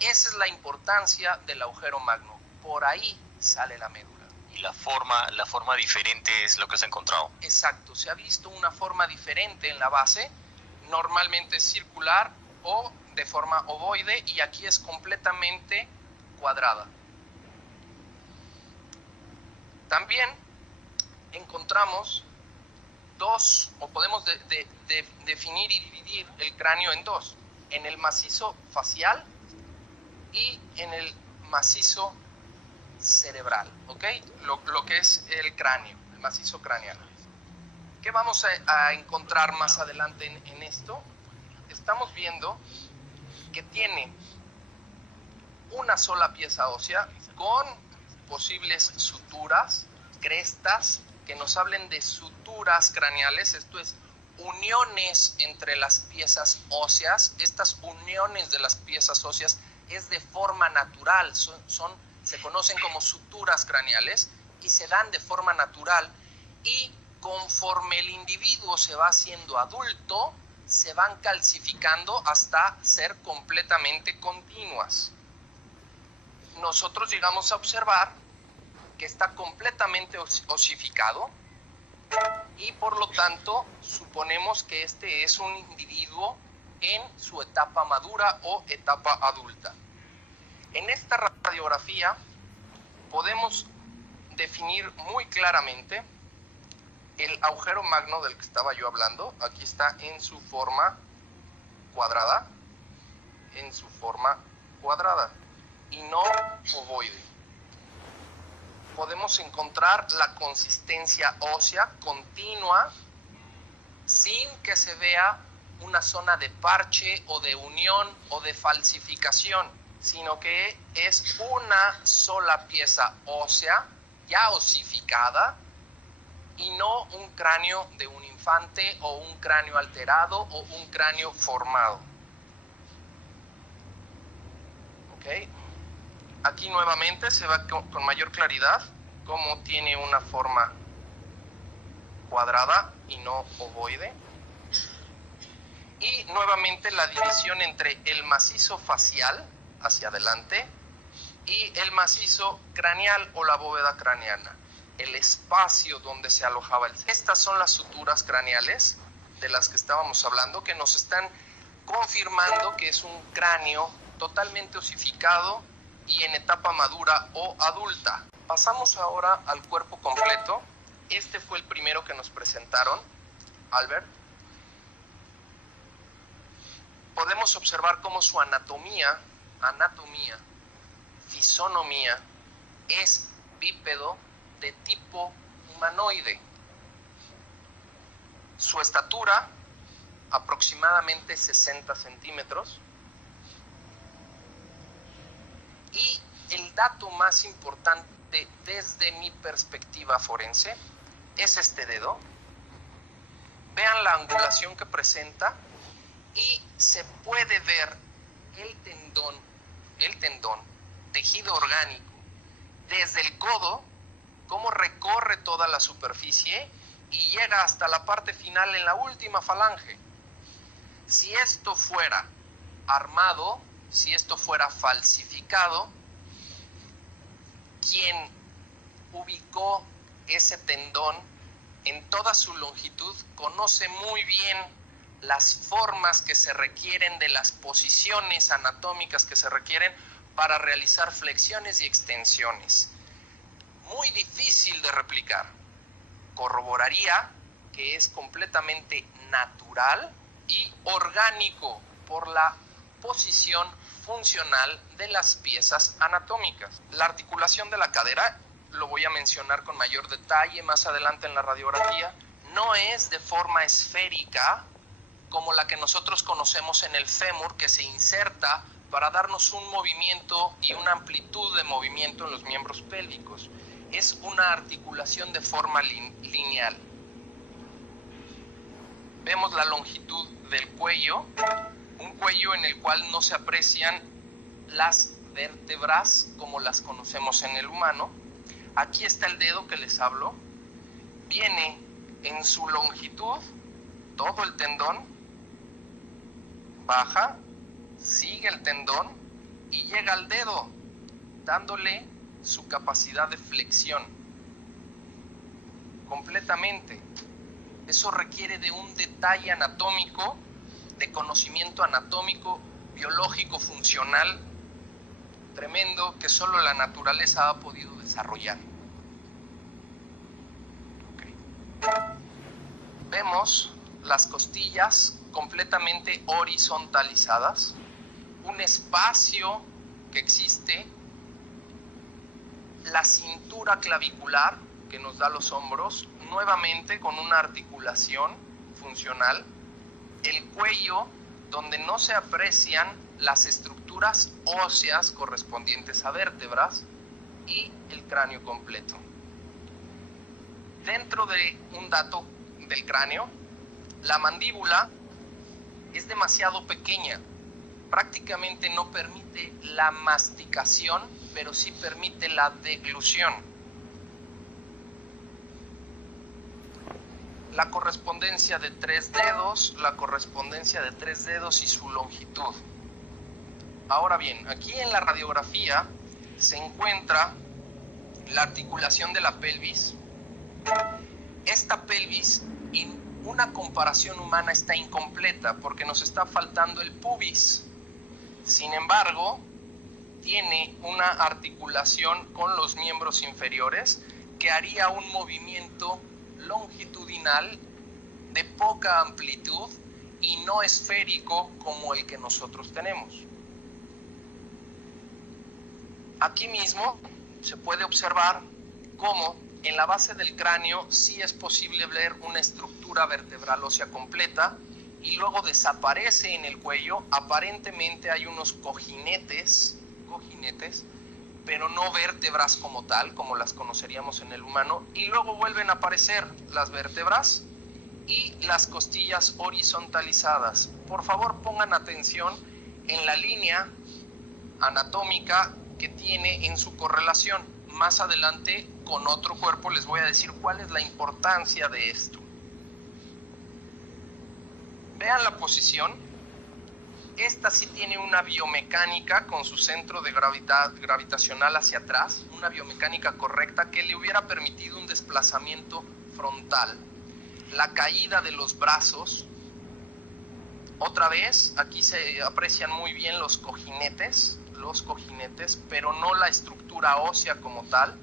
Esa es la importancia del agujero magno. Por ahí sale la médula. Y la forma diferente es lo que se ha encontrado. Exacto, se ha visto una forma diferente en la base, normalmente es circular o de forma ovoide, y aquí es completamente cuadrada. También encontramos dos, o podemos definir y dividir el cráneo en dos, en el macizo facial y en el macizo cerebral, ¿ok? Lo que es el cráneo, el macizo craneal. ¿Qué vamos a encontrar más adelante en esto? Estamos viendo que tiene una sola pieza ósea con posibles suturas, crestas, que nos hablen de suturas craneales, esto es uniones entre las piezas óseas. Estas uniones de las piezas óseas es de forma natural, se conocen como suturas craneales y se dan de forma natural, y conforme el individuo se va haciendo adulto, se van calcificando hasta ser completamente continuas. Nosotros llegamos a observar que está completamente osificado y por lo tanto suponemos que este es un individuo en su etapa madura o etapa adulta. En esta radiografía podemos definir muy claramente el agujero magno del que estaba yo hablando. Aquí está en su forma cuadrada, y no ovoide. Podemos encontrar la consistencia ósea continua sin que se vea una zona de parche o de unión o de falsificación, sino que es una sola pieza ósea ya osificada y no un cráneo de un infante o un cráneo alterado o un cráneo formado. ¿Ok? Aquí nuevamente se ve con mayor claridad cómo tiene una forma cuadrada y no ovoide. Y nuevamente la división entre el macizo facial hacia adelante y el macizo craneal o la bóveda craneana, el espacio donde se alojaba el... Estas son las suturas craneales de las que estábamos hablando, que nos están confirmando que es un cráneo totalmente osificado y en etapa madura o adulta. Pasamos ahora al cuerpo completo. Este fue el primero que nos presentaron, Albert. Podemos observar cómo su anatomía, fisonomía, es bípedo de tipo humanoide. Su estatura, aproximadamente 60 centímetros. Y el dato más importante desde mi perspectiva forense es este dedo. Vean la angulación que presenta y se puede ver el tendón, tejido orgánico, desde el codo, cómo recorre toda la superficie y llega hasta la parte final en la última falange. Si esto fuera armado, si esto fuera falsificado, quien ubicó ese tendón en toda su longitud conoce muy bien las formas que se requieren, de las posiciones anatómicas que se requieren para realizar flexiones y extensiones. Muy difícil de replicar. Corroboraría que es completamente natural y orgánico por la posición funcional de las piezas anatómicas. La articulación de la cadera, lo voy a mencionar con mayor detalle más adelante en la radiografía, no es de forma esférica como la que nosotros conocemos en el fémur, que se inserta para darnos un movimiento y una amplitud de movimiento en los miembros pélvicos. Es una articulación de forma lineal. Vemos la longitud del cuello, un cuello en el cual no se aprecian las vértebras como las conocemos en el humano. Aquí está el dedo que les hablo. Viene en su longitud todo el tendón, baja, sigue el tendón y llega al dedo, dándole su capacidad de flexión completamente. Eso requiere de un detalle anatómico de conocimiento anatómico, biológico, funcional, tremendo, que solo la naturaleza ha podido desarrollar. Vemos las costillas completamente horizontalizadas, un espacio que existe, la cintura clavicular que nos da los hombros, nuevamente con una articulación funcional, el cuello donde no se aprecian las estructuras óseas correspondientes a vértebras y el cráneo completo. Dentro de un dato del cráneo, la mandíbula es demasiado pequeña, prácticamente no permite la masticación, pero sí permite la deglución. La correspondencia de 3 dedos, y su longitud. Ahora bien, aquí en la radiografía se encuentra la articulación de la pelvis. Esta pelvis, en una comparación humana, está incompleta porque nos está faltando el pubis. Sin embargo, tiene una articulación con los miembros inferiores que haría un movimiento longitudinal de poca amplitud y no esférico como el que nosotros tenemos. Aquí mismo se puede observar cómo en la base del cráneo sí es posible ver una estructura vertebral ósea completa y luego desaparece en el cuello. Aparentemente hay unos cojinetes, pero no vértebras como tal, como las conoceríamos en el humano, y luego vuelven a aparecer las vértebras y las costillas horizontalizadas. Por favor, pongan atención en la línea anatómica que tiene en su correlación. Más adelante, con otro cuerpo, les voy a decir cuál es la importancia de esto. Vean la posición. Esta sí tiene una biomecánica con su centro de gravedad gravitacional hacia atrás, una biomecánica correcta que le hubiera permitido un desplazamiento frontal. La caída de los brazos. Otra vez, aquí se aprecian muy bien los cojinetes, pero no la estructura ósea como tal.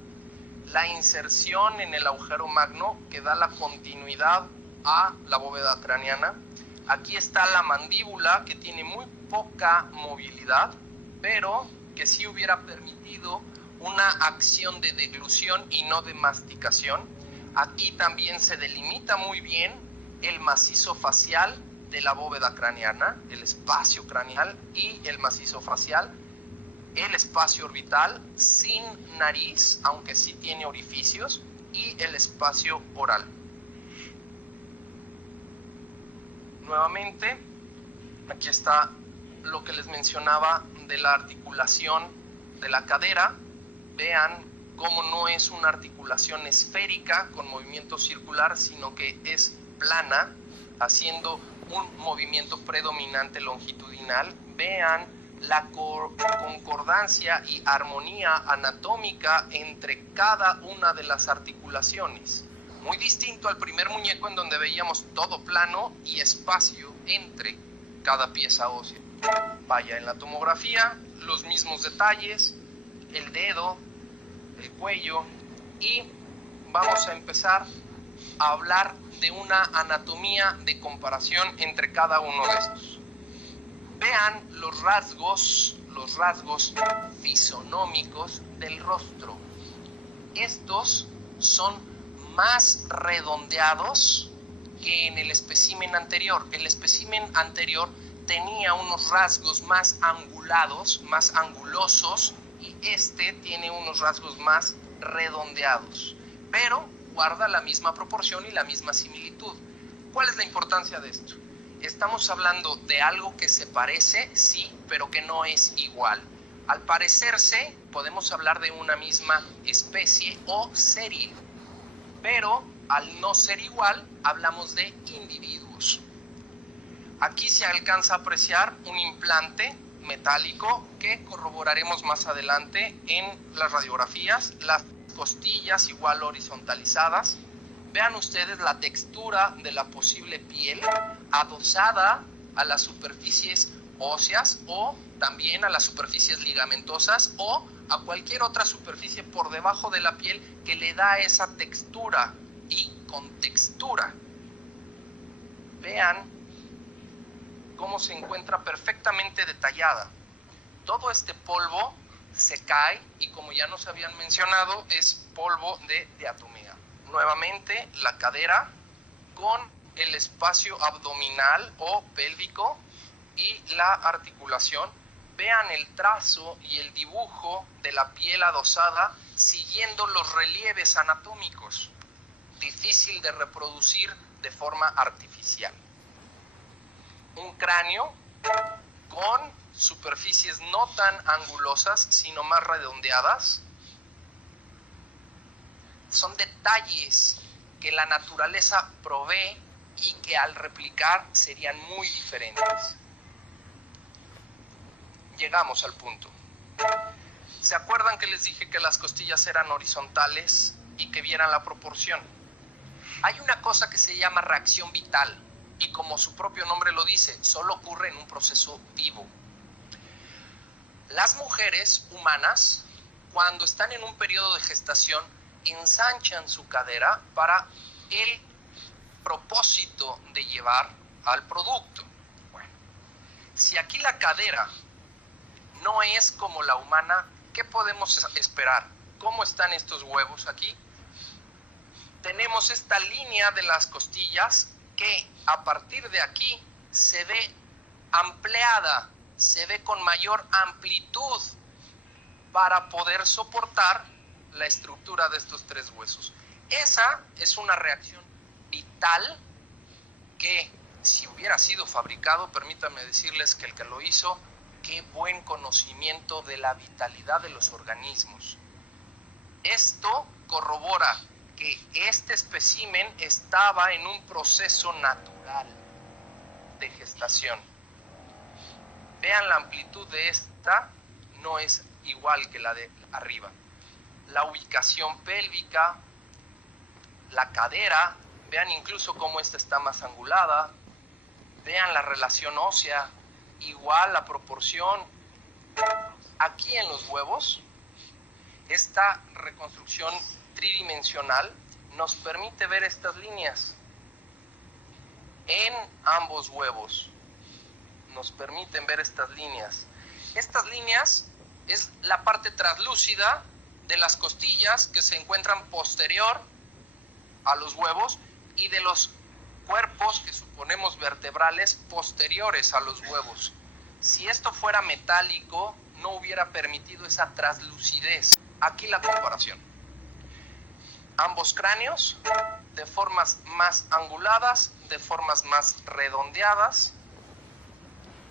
La inserción en el agujero magno que da la continuidad a la bóveda craneana. Aquí está la mandíbula que tiene muy poca movilidad, pero que sí hubiera permitido una acción de deglución y no de masticación. Aquí también se delimita muy bien el macizo facial de la bóveda craneana, el espacio craneal y el macizo facial, el espacio orbital sin nariz, aunque sí tiene orificios, y el espacio oral. Nuevamente, aquí está lo que les mencionaba de la articulación de la cadera. Vean cómo no es una articulación esférica con movimiento circular, sino que es plana, haciendo un movimiento predominante longitudinal. Vean la concordancia y armonía anatómica entre cada una de las articulaciones. Muy distinto al primer muñeco, en donde veíamos todo plano y espacio entre cada pieza ósea. Vaya, en la tomografía, los mismos detalles, el dedo, el cuello, y vamos a empezar a hablar de una anatomía de comparación entre cada uno de estos. Vean los rasgos fisonómicos del rostro. Estos son más redondeados que en el espécimen anterior. El espécimen anterior tenía unos rasgos más angulados, más angulosos, y este tiene unos rasgos más redondeados, pero guarda la misma proporción y la misma similitud. ¿Cuál es la importancia de esto? Estamos hablando de algo que se parece, sí, pero que no es igual. Al parecerse, podemos hablar de una misma especie o serie, pero al no ser igual, hablamos de individuos. Aquí se alcanza a apreciar un implante metálico que corroboraremos más adelante en las radiografías. Las costillas igual horizontalizadas. Vean ustedes la textura de la posible piel adosada a las superficies óseas o también a las superficies ligamentosas o a cualquier otra superficie por debajo de la piel que le da esa textura y contextura. Vean cómo se encuentra perfectamente detallada. Todo este polvo se cae y, como ya nos habían mencionado, es polvo de diatomea. Nuevamente la cadera con el espacio abdominal o pélvico y la articulación. Vean el trazo y el dibujo de la piel adosada siguiendo los relieves anatómicos. Difícil de reproducir de forma artificial. Un cráneo con superficies no tan angulosas, sino más redondeadas. Son detalles que la naturaleza provee y que al replicar serían muy diferentes. Llegamos al punto. ¿Se acuerdan que les dije que las costillas eran horizontales y que vieran la proporción? Hay una cosa que se llama reacción vital y, como su propio nombre lo dice, solo ocurre en un proceso vivo. Las mujeres humanas, cuando están en un periodo de gestación, ensanchan su cadera para el propósito de llevar al producto. Bueno, si aquí la cadera no es como la humana, ¿qué podemos esperar? ¿Cómo están estos huevos aquí? Tenemos esta línea de las costillas que a partir de aquí se ve ampliada, se ve con mayor amplitud para poder soportar la estructura de estos tres huesos. Esa es una reacción vital que, si hubiera sido fabricado, permítanme decirles que el que lo hizo, qué buen conocimiento de la vitalidad de los organismos. Esto corrobora que este espécimen estaba en un proceso natural de gestación. Vean la amplitud de esta, no es igual que la de arriba. La ubicación pélvica, la cadera, vean incluso cómo esta está más angulada, vean la relación ósea, igual la proporción. Aquí en los huevos, esta reconstrucción tridimensional nos permite ver estas líneas en ambos huevos. Nos permiten ver estas líneas. Estas líneas es la parte translúcida de las costillas que se encuentran posterior a los huevos y de los cuerpos que suponemos vertebrales posteriores a los huevos. Si esto fuera metálico, no hubiera permitido esa translucidez. Aquí la comparación. Ambos cráneos de formas más anguladas, de formas más redondeadas,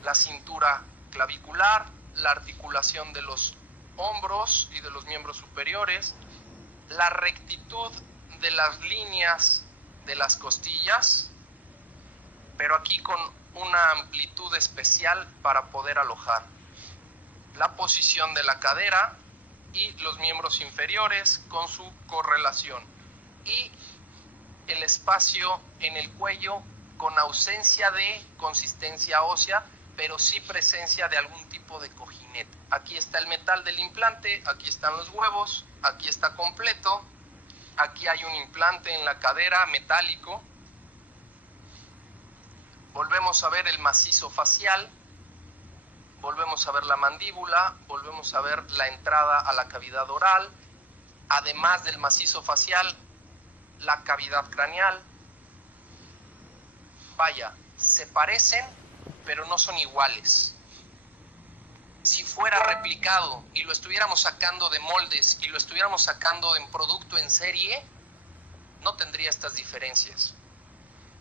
la cintura clavicular, la articulación de los hombros y de los miembros superiores, la rectitud de las líneas de las costillas, pero aquí con una amplitud especial para poder alojar. La posición de la cadera y los miembros inferiores con su correlación. Y el espacio en el cuello con ausencia de consistencia ósea, pero sí presencia de algún tipo de cojinete. Aquí está el metal del implante, aquí están los huevos, aquí está completo, aquí hay un implante en la cadera metálico. Volvemos a ver el macizo facial, volvemos a ver la mandíbula, volvemos a ver la entrada a la cavidad oral, además del macizo facial, la cavidad craneal. Vaya, se parecen, pero no son iguales. Si fuera replicado y lo estuviéramos sacando de moldes y lo estuviéramos sacando en producto en serie, no tendría estas diferencias.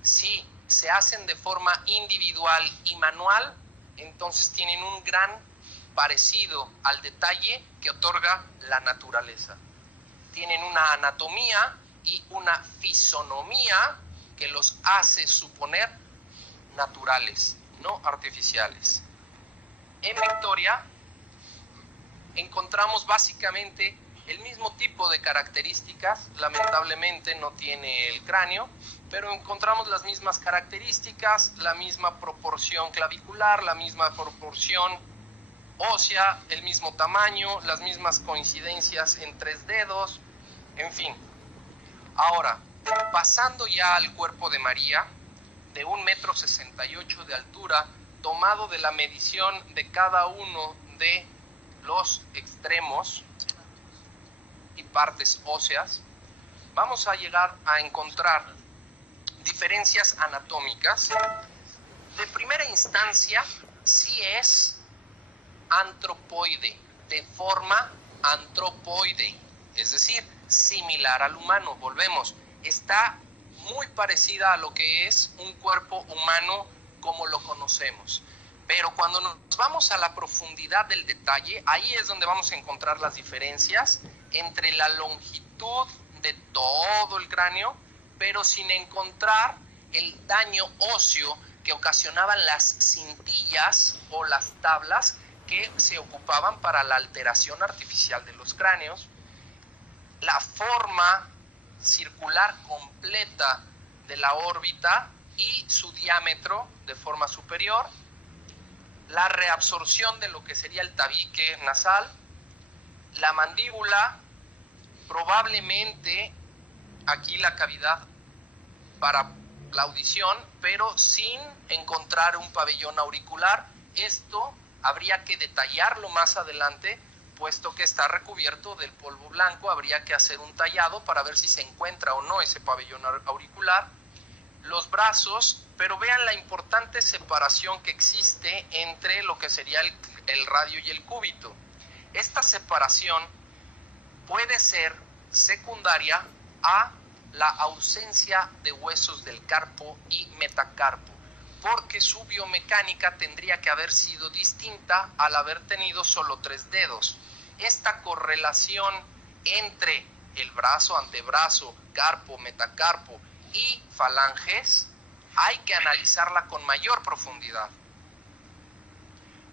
Si se hacen de forma individual y manual, entonces tienen un gran parecido al detalle que otorga la naturaleza. Tienen una anatomía y una fisonomía que los hace suponer naturales, no artificiales. En Victoria encontramos básicamente El mismo tipo de características, lamentablemente no tiene el cráneo, pero encontramos las mismas características, la misma proporción clavicular, la misma proporción ósea, el mismo tamaño, las mismas coincidencias en 3 dedos, en fin. Ahora, pasando ya al cuerpo de María, de 1,68 m de altura, tomado de la medición de cada uno de los extremos y partes óseas, vamos a llegar a encontrar diferencias anatómicas. De primera instancia, sí es antropoide, de forma antropoide, es decir, similar al humano. Volvemos, está muy parecida a lo que es un cuerpo humano como lo conocemos. Pero cuando nos vamos a la profundidad del detalle, ahí es donde vamos a encontrar las diferencias entre la longitud de todo el cráneo, pero sin encontrar el daño óseo que ocasionaban las cintillas o las tablas que se ocupaban para la alteración artificial de los cráneos, la forma circular completa de la órbita y su diámetro de forma superior, la reabsorción de lo que sería el tabique nasal, la mandíbula, probablemente aquí la cavidad para la audición, pero sin encontrar un pabellón auricular. Esto habría que detallarlo más adelante, puesto que está recubierto del polvo blanco. Habría que hacer un tallado para ver si se encuentra o no ese pabellón auricular. Los brazos, pero vean la importante separación que existe entre lo que sería el radio y el cúbito. Esta separación puede ser secundaria a la ausencia de huesos del carpo y metacarpo, porque su biomecánica tendría que haber sido distinta al haber tenido solo 3 dedos. Esta correlación entre el brazo, antebrazo, carpo, metacarpo y falanges hay que analizarla con mayor profundidad.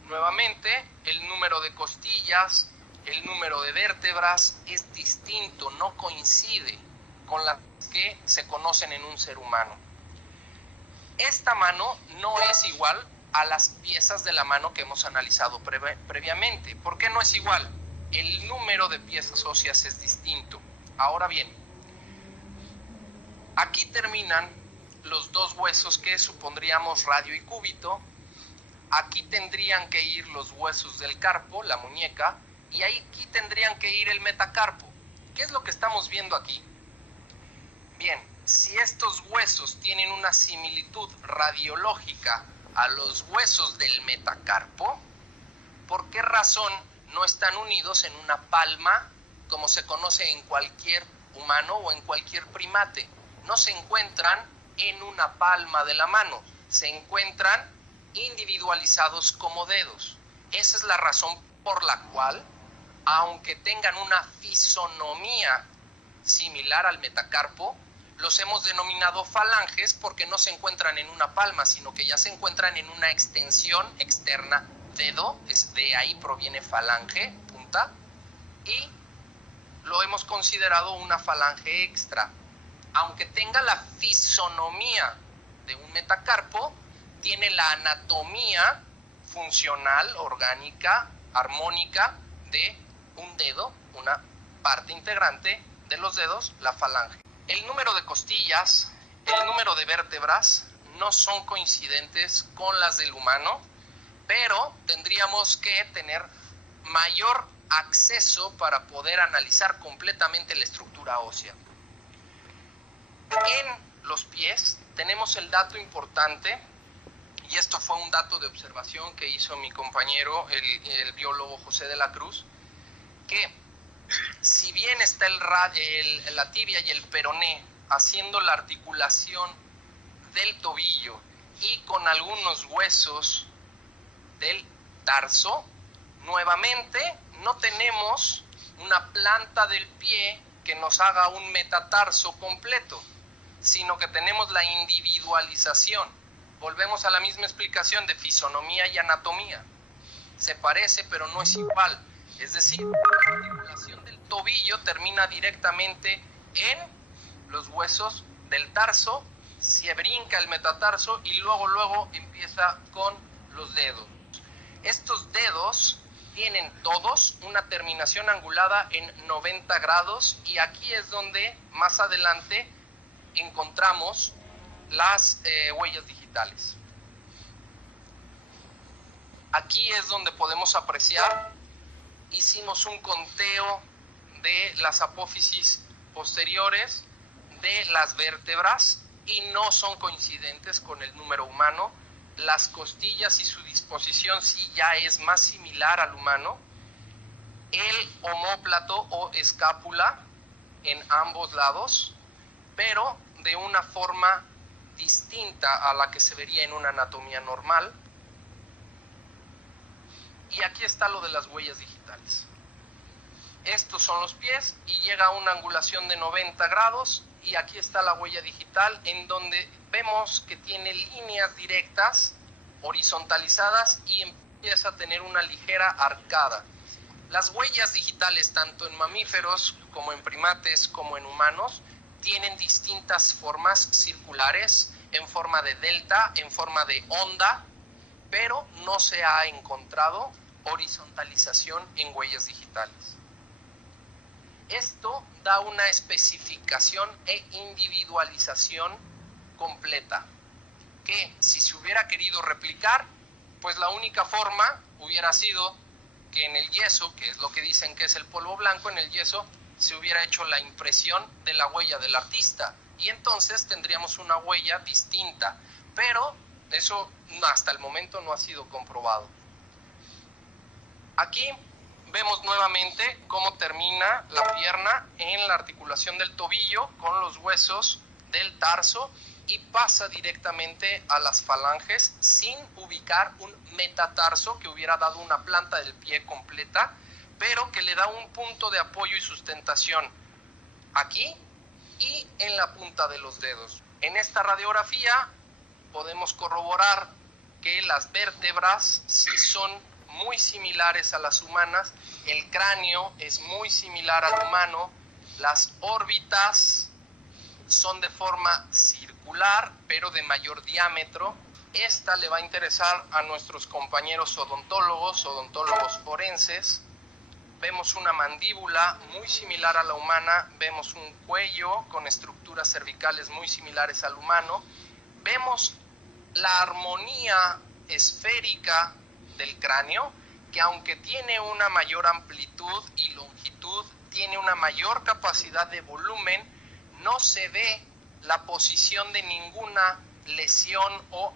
Nuevamente, el número de costillas, el número de vértebras es distinto, no coincide con las que se conocen en un ser humano. Esta mano no es igual a las piezas de la mano que hemos analizado previamente. ¿Por qué no es igual? El número de piezas óseas es distinto. Ahora bien, aquí terminan los 2 huesos que supondríamos radio y cúbito. Aquí tendrían que ir los huesos del carpo, la muñeca, y aquí tendrían que ir el metacarpo. ¿Qué es lo que estamos viendo aquí? Bien, si estos huesos tienen una similitud radiológica a los huesos del metacarpo, ¿por qué razón no están unidos en una palma como se conoce en cualquier humano o en cualquier primate? No se encuentran en una palma de la mano, se encuentran individualizados como dedos. Esa es la razón por la cual, aunque tengan una fisonomía similar al metacarpo, los hemos denominado falanges porque no se encuentran en una palma, sino que ya se encuentran en una extensión externa, dedo, de ahí proviene falange, punta, y lo hemos considerado una falange extra. Aunque tenga la fisonomía de un metacarpo, tiene la anatomía funcional, orgánica, armónica de un dedo, una parte integrante de los dedos, la falange. El número de costillas, el número de vértebras no son coincidentes con las del humano, pero tendríamos que tener mayor acceso para poder analizar completamente la estructura ósea. En los pies tenemos el dato importante, y esto fue un dato de observación que hizo mi compañero, el biólogo José de la Cruz, que si bien está la tibia y el peroné haciendo la articulación del tobillo y con algunos huesos del tarso, nuevamente no tenemos una planta del pie que nos haga un metatarso completo, sino que tenemos la individualización. Volvemos a la misma explicación de fisonomía y anatomía. Se parece, pero no es igual. Es decir, la articulación del tobillo termina directamente en los huesos del tarso, se brinca el metatarso y luego empieza con los dedos. Estos dedos tienen todos una terminación angulada en 90 grados y aquí es donde más adelante encontramos las huellas digitales. Aquí es donde podemos apreciar, hicimos un conteo de las apófisis posteriores de las vértebras y no son coincidentes con el número humano. Las costillas y su disposición sí ya es más similar al humano. El omóplato o escápula en ambos lados, pero de una forma distinta a la que se vería en una anatomía normal. Y aquí está lo de las huellas digitales. Estos son los pies y llega a una angulación de 90 grados y aquí está la huella digital en donde vemos que tiene líneas directas, horizontalizadas y empieza a tener una ligera arcada. Las huellas digitales, tanto en mamíferos como en primates como en humanos, tienen distintas formas circulares, en forma de delta, en forma de onda, pero no se ha encontrado horizontalización en huellas digitales. Esto da una especificación e individualización completa, que si se hubiera querido replicar, pues la única forma hubiera sido que en el yeso, que es lo que dicen que es el polvo blanco, en el yeso se hubiera hecho la impresión de la huella del artista y entonces tendríamos una huella distinta, pero eso hasta el momento no ha sido comprobado. Aquí vemos nuevamente cómo termina la pierna en la articulación del tobillo con los huesos del tarso y pasa directamente a las falanges sin ubicar un metatarso que hubiera dado una planta del pie completa, pero que le da un punto de apoyo y sustentación aquí y en la punta de los dedos. En esta radiografía podemos corroborar que las vértebras sí son muy similares a las humanas, el cráneo es muy similar al humano, las órbitas son de forma circular pero de mayor diámetro. Esta le va a interesar a nuestros compañeros odontólogos forenses. Vemos una mandíbula muy similar a la humana, vemos un cuello con estructuras cervicales muy similares al humano, vemos la armonía esférica del cráneo, que aunque tiene una mayor amplitud y longitud, tiene una mayor capacidad de volumen, no se ve la posición de ninguna lesión o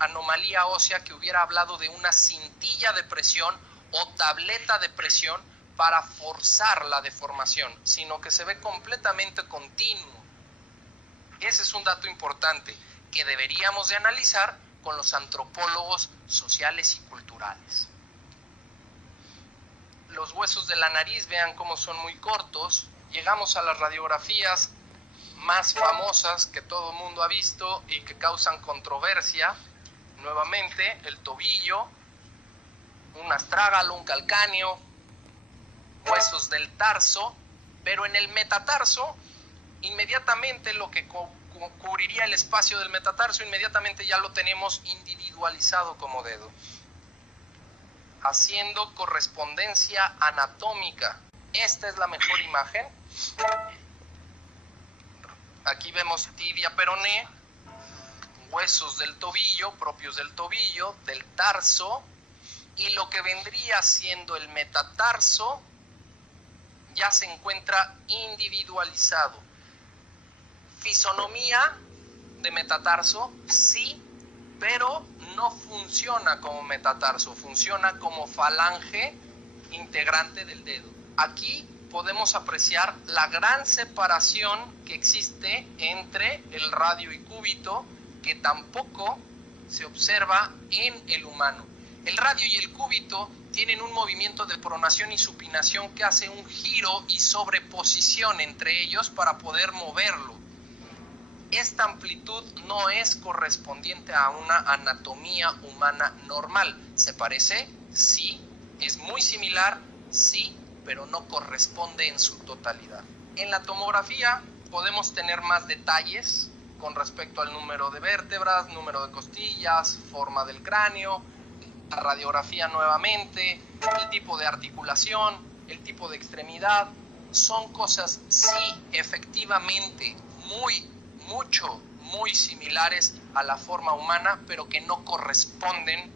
anomalía ósea que hubiera hablado de una cintilla de presión o tableta de presión para forzar la deformación, sino que se ve completamente continuo. Ese es un dato importante que deberíamos de analizar con los antropólogos sociales y culturales. Los huesos de la nariz, vean cómo son muy cortos. Llegamos a las radiografías más famosas que todo el mundo ha visto y que causan controversia. Nuevamente, el tobillo, un astrágalo, un calcáneo, huesos del tarso, pero en el metatarso, inmediatamente lo que cubriría el espacio del metatarso, inmediatamente ya lo tenemos individualizado como dedo, haciendo correspondencia anatómica. Esta es la mejor imagen. Aquí vemos tibia peroné, huesos del tobillo, propios del tobillo, del tarso, y lo que vendría siendo el metatarso ya se encuentra individualizado. Fisonomía de metatarso, sí, pero no funciona como metatarso, funciona como falange integrante del dedo. Aquí podemos apreciar la gran separación que existe entre el radio y cúbito, que tampoco se observa en el humano. El radio y el cúbito tienen un movimiento de pronación y supinación que hace un giro y sobreposición entre ellos para poder moverlo. Esta amplitud no es correspondiente a una anatomía humana normal. ¿Se parece? Sí. ¿Es muy similar? Sí. pero no corresponde en su totalidad. En la tomografía podemos tener más detalles con respecto al número de vértebras, número de costillas, forma del cráneo, la radiografía nuevamente, el tipo de articulación, el tipo de extremidad. Son cosas, sí, efectivamente, muy similares a la forma humana, pero que no corresponden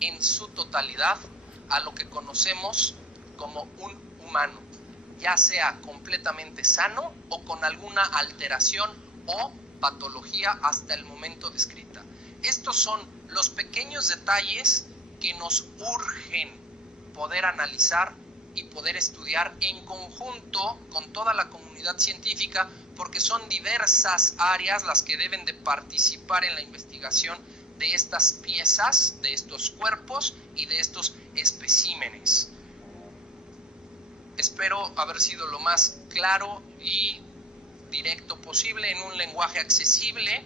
en su totalidad a lo que conocemos como un humano, ya sea completamente sano o con alguna alteración o patología hasta el momento descrita. Estos son los pequeños detalles que nos urgen poder analizar y poder estudiar en conjunto con toda la comunidad científica, porque son diversas áreas las que deben de participar en la investigación de estas piezas, de estos cuerpos y de estos especímenes. Espero haber sido lo más claro y directo posible en un lenguaje accesible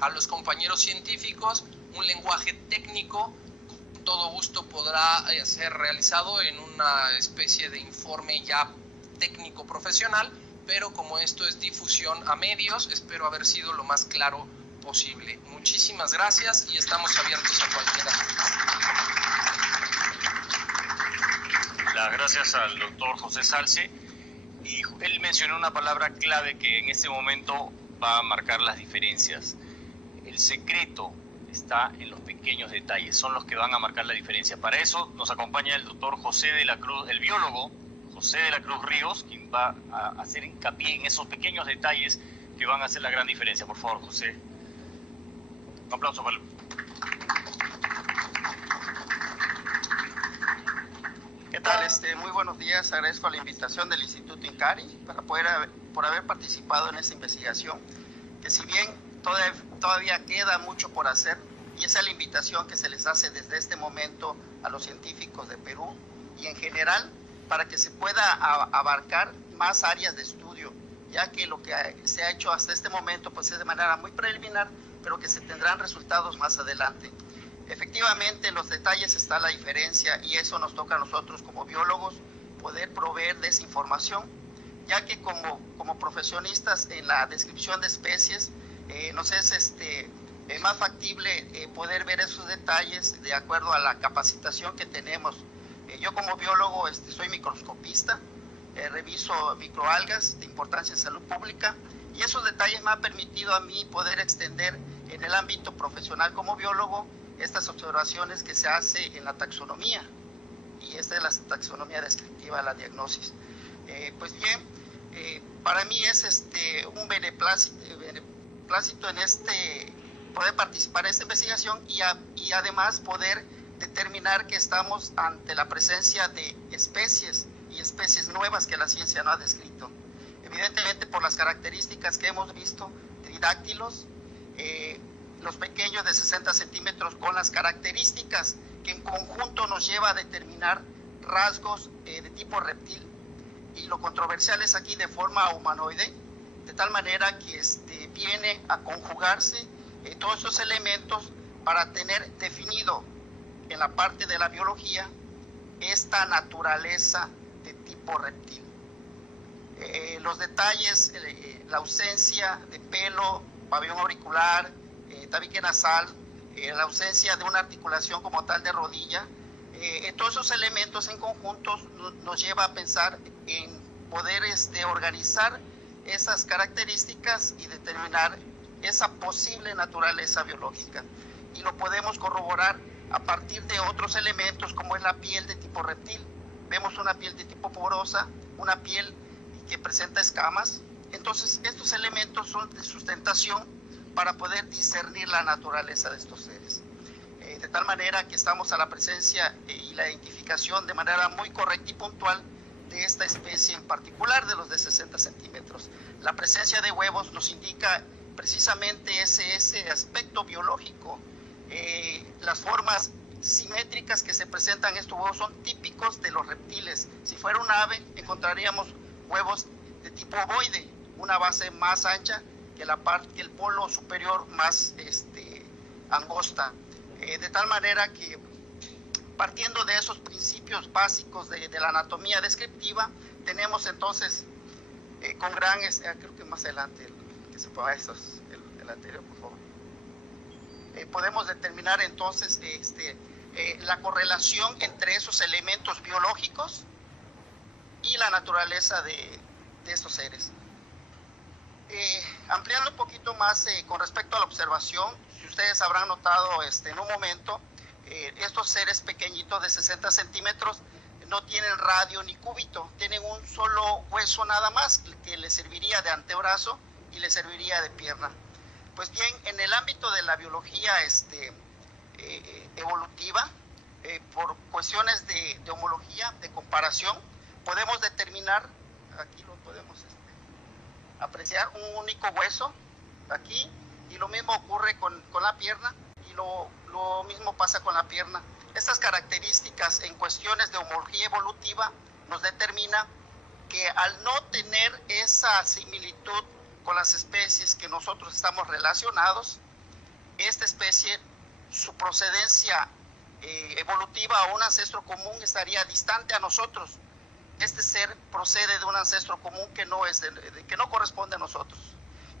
a los compañeros científicos, un lenguaje técnico. Con todo gusto podrá ser realizado en una especie de informe ya técnico profesional, pero como esto es difusión a medios, espero haber sido lo más claro posible. Muchísimas gracias y estamos abiertos a cualquier asunto. Las gracias al doctor José Salce, y él mencionó una palabra clave que en este momento va a marcar las diferencias. El secreto está en los pequeños detalles, son los que van a marcar la diferencia. Para eso nos acompaña el doctor José de la Cruz, el biólogo José de la Cruz Ríos, quien va a hacer hincapié en esos pequeños detalles que van a hacer la gran diferencia. Por favor, José. Un aplauso para él. ¿Qué tal? Muy buenos días. Agradezco la invitación del Instituto INCARI por haber participado en esta investigación, que si bien todavía queda mucho por hacer, y esa es la invitación que se les hace desde este momento a los científicos de Perú y en general, para que se pueda abarcar más áreas de estudio, ya que lo que se ha hecho hasta este momento pues es de manera muy preliminar, pero que se tendrán resultados más adelante. Efectivamente, en los detalles está la diferencia, y eso nos toca a nosotros como biólogos poder proveer de esa información, ya que como profesionistas en la descripción de especies nos es más factible poder ver esos detalles de acuerdo a la capacitación que tenemos. Yo como biólogo soy microscopista, reviso microalgas de importancia en salud pública, y esos detalles me han permitido a mí poder extender en el ámbito profesional como biólogo estas observaciones que se hace en la taxonomía, y esta es la taxonomía descriptiva de la diagnosis. Pues bien, para mí es un beneplácito en poder participar en esta investigación y además poder determinar que estamos ante la presencia de especies y especies nuevas que la ciencia no ha descrito. Evidentemente, por las características que hemos visto, tridáctilos, los pequeños de 60 centímetros, con las características que en conjunto nos lleva a determinar rasgos de tipo reptil, y lo controversial es aquí de forma humanoide, de tal manera que viene a conjugarse todos esos elementos para tener definido en la parte de la biología esta naturaleza de tipo reptil. Los detalles, la ausencia de pelo, pabellón auricular, tabique nasal, la ausencia de una articulación como tal de rodilla, todos esos elementos en conjunto nos lleva a pensar en poder organizar esas características y determinar esa posible naturaleza biológica. Y lo podemos corroborar a partir de otros elementos, como es la piel de tipo reptil. Vemos una piel de tipo porosa, una piel que presenta escamas. Entonces, estos elementos son de sustentación para poder discernir la naturaleza de estos seres. De tal manera que estamos a la presencia y la identificación de manera muy correcta y puntual de esta especie en particular, de los de 60 centímetros. La presencia de huevos nos indica precisamente ese aspecto biológico. Las formas simétricas que se presentan en estos huevos son típicos de los reptiles. Si fuera un ave, encontraríamos huevos de tipo ovoide, una base más ancha que el polo superior más angosta. De tal manera que Partiendo de esos principios básicos de la anatomía descriptiva, tenemos entonces con gran, creo que más adelante, que se ponga el anterior, por favor. Podemos determinar entonces la correlación entre esos elementos biológicos y la naturaleza de estos seres. Ampliando un poquito más con respecto a la observación, si ustedes habrán notado en un momento, estos seres pequeñitos de 60 centímetros no tienen radio ni cúbito, tienen un solo hueso nada más que les serviría de antebrazo y les serviría de pierna. Pues bien, en el ámbito de la biología evolutiva, por cuestiones de homología, de comparación, podemos determinar, aquí lo podemos apreciar, un único hueso aquí, y lo mismo ocurre con la pierna, y lo mismo pasa con la pierna. Estas características en cuestiones de homología evolutiva nos determina que al no tener esa similitud con las especies que nosotros estamos relacionados, esta especie, su procedencia evolutiva a un ancestro común estaría distante a nosotros. Este ser procede de un ancestro común que no corresponde a nosotros.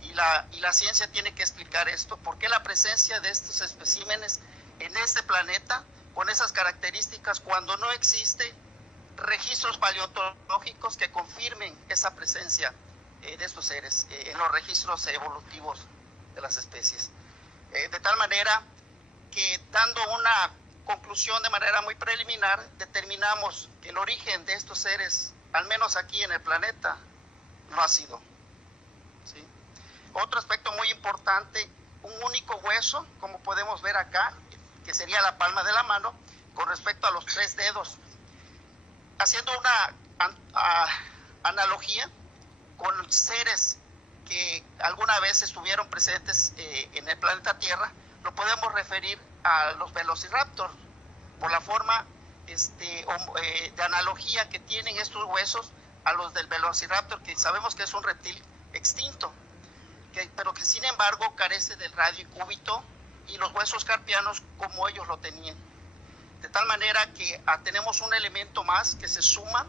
Y la ciencia tiene que explicar esto, por qué la presencia de estos especímenes en este planeta con esas características cuando no existe registros paleontológicos que confirmen esa presencia de estos seres en los registros evolutivos de las especies. De tal manera que, dando una conclusión de manera muy preliminar, determinamos que el origen de estos seres, al menos aquí en el planeta, no ha sido. ¿Sí? Otro aspecto muy importante, un único hueso, como podemos ver acá, que sería la palma de la mano, con respecto a los 3 dedos. Haciendo una analogía con seres que alguna vez estuvieron presentes en el planeta Tierra, lo podemos referir a los velociraptors, por la forma de analogía que tienen estos huesos a los del velociraptor, que sabemos que es un reptil extinto, pero que sin embargo carece del radio y cúbito y los huesos carpianos como ellos lo tenían. De tal manera que tenemos un elemento más que se suma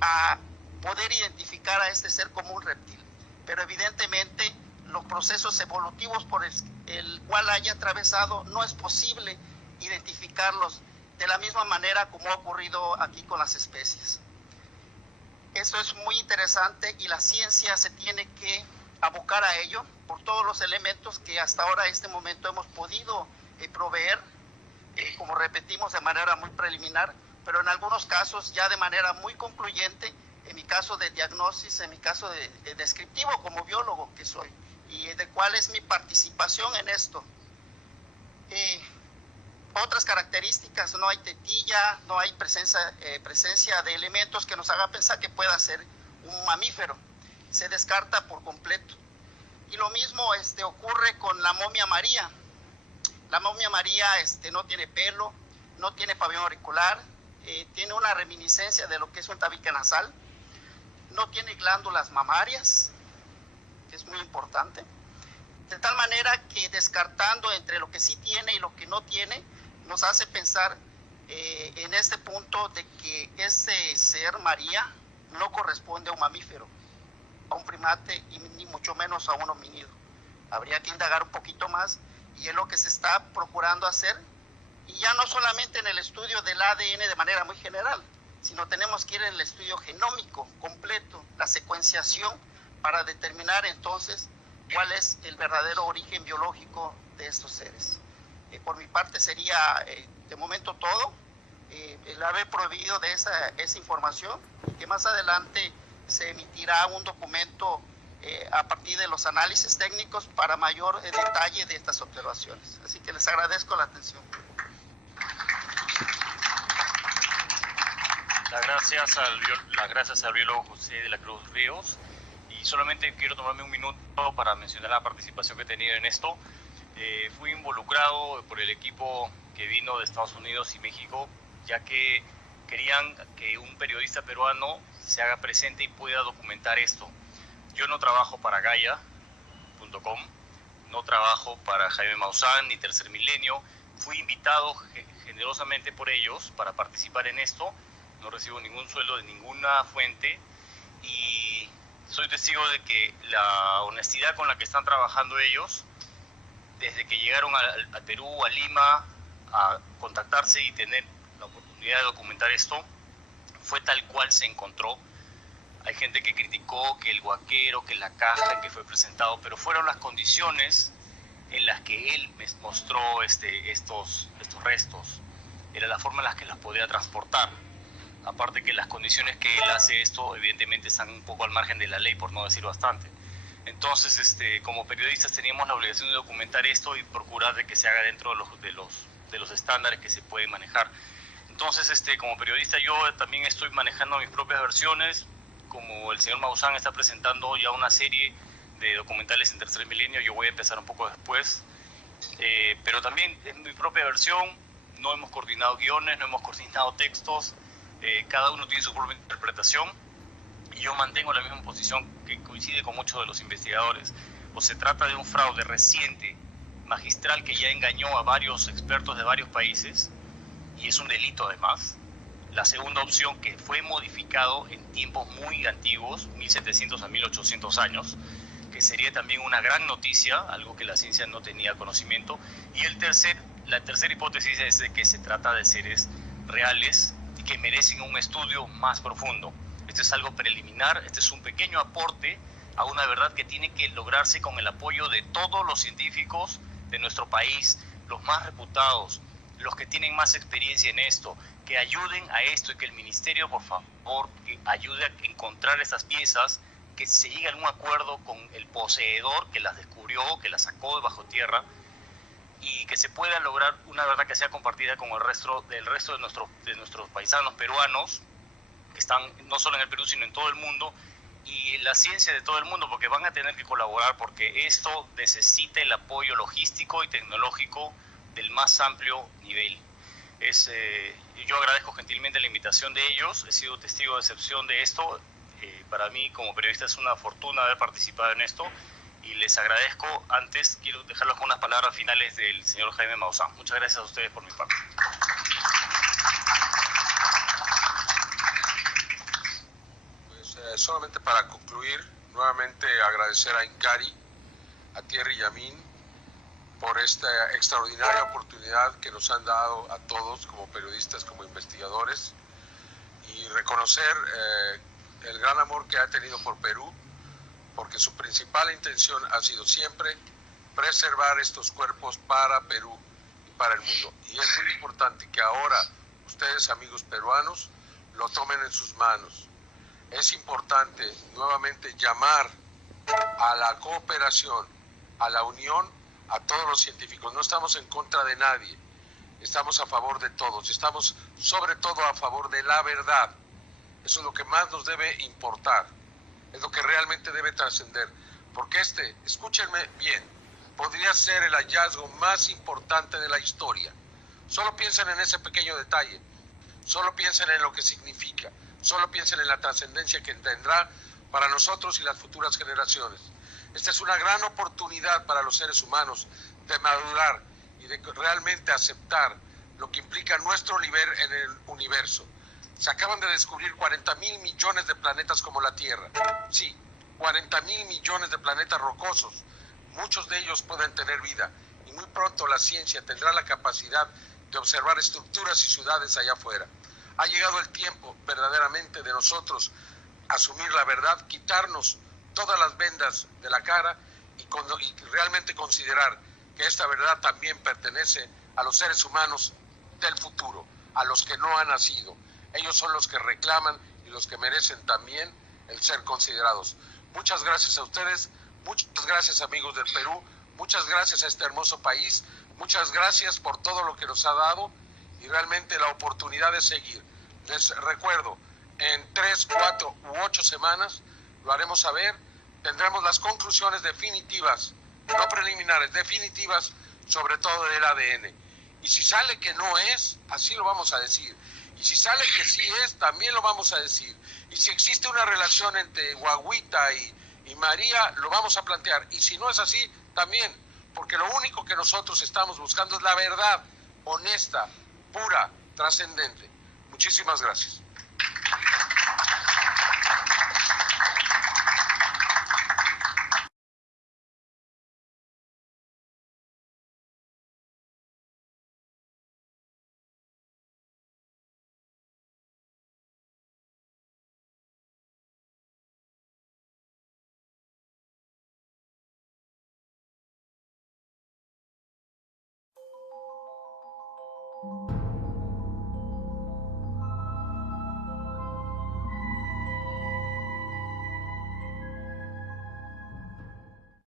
a poder identificar a este ser como un reptil. Pero evidentemente los procesos evolutivos por el cual haya atravesado no es posible identificarlos de la misma manera como ha ocurrido aquí con las especies. Eso es muy interesante y la ciencia se tiene que abocar a ello por todos los elementos que hasta ahora, a este momento, hemos podido proveer, como repetimos, de manera muy preliminar, pero en algunos casos ya de manera muy concluyente, en mi caso de diagnosis, en mi caso de descriptivo como biólogo que soy, y de cuál es mi participación en esto. Otras características, no hay tetilla, no hay presencia de elementos que nos haga pensar que pueda ser un mamífero, se descarta por completo. Y lo mismo ocurre con la momia María. La momia María no tiene pelo, no tiene pabellón auricular, tiene una reminiscencia de lo que es un tabique nasal, no tiene glándulas mamarias, que es muy importante, de tal manera que descartando entre lo que sí tiene y lo que no tiene, nos hace pensar en este punto de que ese ser María no corresponde a un mamífero, a un primate y ni mucho menos a un homínido. Habría que indagar un poquito más y es lo que se está procurando hacer, y ya no solamente en el estudio del ADN de manera muy general, sino tenemos que ir en el estudio genómico completo, la secuenciación, para determinar entonces cuál es el verdadero origen biológico de estos seres. Por mi parte sería de momento todo, el haber proveído de esa información, que más adelante se emitirá un documento a partir de los análisis técnicos para mayor detalle de estas observaciones. Así que les agradezco la atención. Las gracias al biólogo José de la Cruz Ríos. Y solamente quiero tomarme un minuto para mencionar la participación que he tenido en esto. Fui involucrado por el equipo que vino de Estados Unidos y México, ya que querían que un periodista peruano se haga presente y pueda documentar esto. Yo no trabajo para Gaia.com, no trabajo para Jaime Maussan ni Tercer Milenio. Fui invitado generosamente por ellos para participar en esto. No recibo ningún sueldo de ninguna fuente y soy testigo de que la honestidad con la que están trabajando ellos, desde que llegaron a Perú, a Lima, a contactarse y tener la oportunidad de documentar esto, fue tal cual se encontró. Hay gente que criticó que el huaquero, que la caja en que fue presentado, pero fueron las condiciones en las que él me mostró estos restos. Era la forma en la que las podía transportar. Aparte que las condiciones que él hace esto, evidentemente están un poco al margen de la ley, por no decir bastante. Entonces, como periodistas teníamos la obligación de documentar esto y procurar de que se haga dentro de los estándares que se pueden manejar. Entonces, como periodista yo también estoy manejando mis propias versiones, como el señor Maussan está presentando ya una serie de documentales en Tercer Milenio, yo voy a empezar un poco después, pero también es mi propia versión, no hemos coordinado guiones, no hemos coordinado textos, cada uno tiene su propia interpretación y yo mantengo la misma posición que coincide con muchos de los investigadores. O se trata de un fraude reciente, magistral, que ya engañó a varios expertos de varios países y es un delito además. La segunda opción, que fue modificado en tiempos muy antiguos, 1700 a 1800 años, que sería también una gran noticia, algo que la ciencia no tenía conocimiento. Y la tercera hipótesis es de que se trata de seres reales y que merecen un estudio más profundo. Esto es algo preliminar, este es un pequeño aporte a una verdad que tiene que lograrse con el apoyo de todos los científicos de nuestro país, los más reputados, los que tienen más experiencia en esto, que ayuden a esto y que el ministerio, por favor, que ayude a encontrar esas piezas, que se llegue a un acuerdo con el poseedor que las descubrió, que las sacó de bajo tierra y que se pueda lograr una verdad que sea compartida con el resto de nuestros paisanos peruanos que están no solo en el Perú sino en todo el mundo, y la ciencia de todo el mundo, porque van a tener que colaborar, porque esto necesita el apoyo logístico y tecnológico del más amplio nivel. Yo agradezco gentilmente la invitación de ellos, he sido testigo de excepción de esto, para mí como periodista es una fortuna haber participado en esto y les agradezco. Antes quiero dejarlos con unas palabras finales del señor Jaime Maussan. Muchas gracias a ustedes por mi parte. Pues solamente para concluir, nuevamente agradecer a Incari, a Thierry Yamin, por esta extraordinaria oportunidad que nos han dado a todos como periodistas, como investigadores, y reconocer el gran amor que ha tenido por Perú, porque su principal intención ha sido siempre preservar estos cuerpos para Perú y para el mundo. Y es muy importante que ahora ustedes, amigos peruanos, lo tomen en sus manos. Es importante nuevamente llamar a la cooperación, a la unión, a todos los científicos. No estamos en contra de nadie, estamos a favor de todos, estamos sobre todo a favor de la verdad. Eso es lo que más nos debe importar, es lo que realmente debe trascender, porque escúchenme bien, podría ser el hallazgo más importante de la historia. Solo piensen en ese pequeño detalle, solo piensen en lo que significa, solo piensen en la trascendencia que tendrá para nosotros y las futuras generaciones. Esta es una gran oportunidad para los seres humanos de madurar y de realmente aceptar lo que implica nuestro nivel en el universo. Se acaban de descubrir 40.000 millones de planetas como la Tierra. Sí, 40.000 millones de planetas rocosos. Muchos de ellos pueden tener vida y muy pronto la ciencia tendrá la capacidad de observar estructuras y ciudades allá afuera. Ha llegado el tiempo verdaderamente de nosotros asumir la verdad, quitarnos todas las vendas de la cara y realmente considerar que esta verdad también pertenece a los seres humanos del futuro, a los que no han nacido. Ellos son los que reclaman y los que merecen también el ser considerados. Muchas gracias a ustedes, muchas gracias amigos del Perú, muchas gracias a este hermoso país, muchas gracias por todo lo que nos ha dado y realmente la oportunidad de seguir. Les recuerdo, en 3, 4 u 8 semanas lo haremos saber, tendremos las conclusiones definitivas, no preliminares, definitivas sobre todo del ADN. Y si sale que no es, así lo vamos a decir. Y si sale que sí es, también lo vamos a decir. Y si existe una relación entre Guaguita y María, lo vamos a plantear. Y si no es así, también. Porque lo único que nosotros estamos buscando es la verdad honesta, pura, trascendente. Muchísimas gracias. Thank you.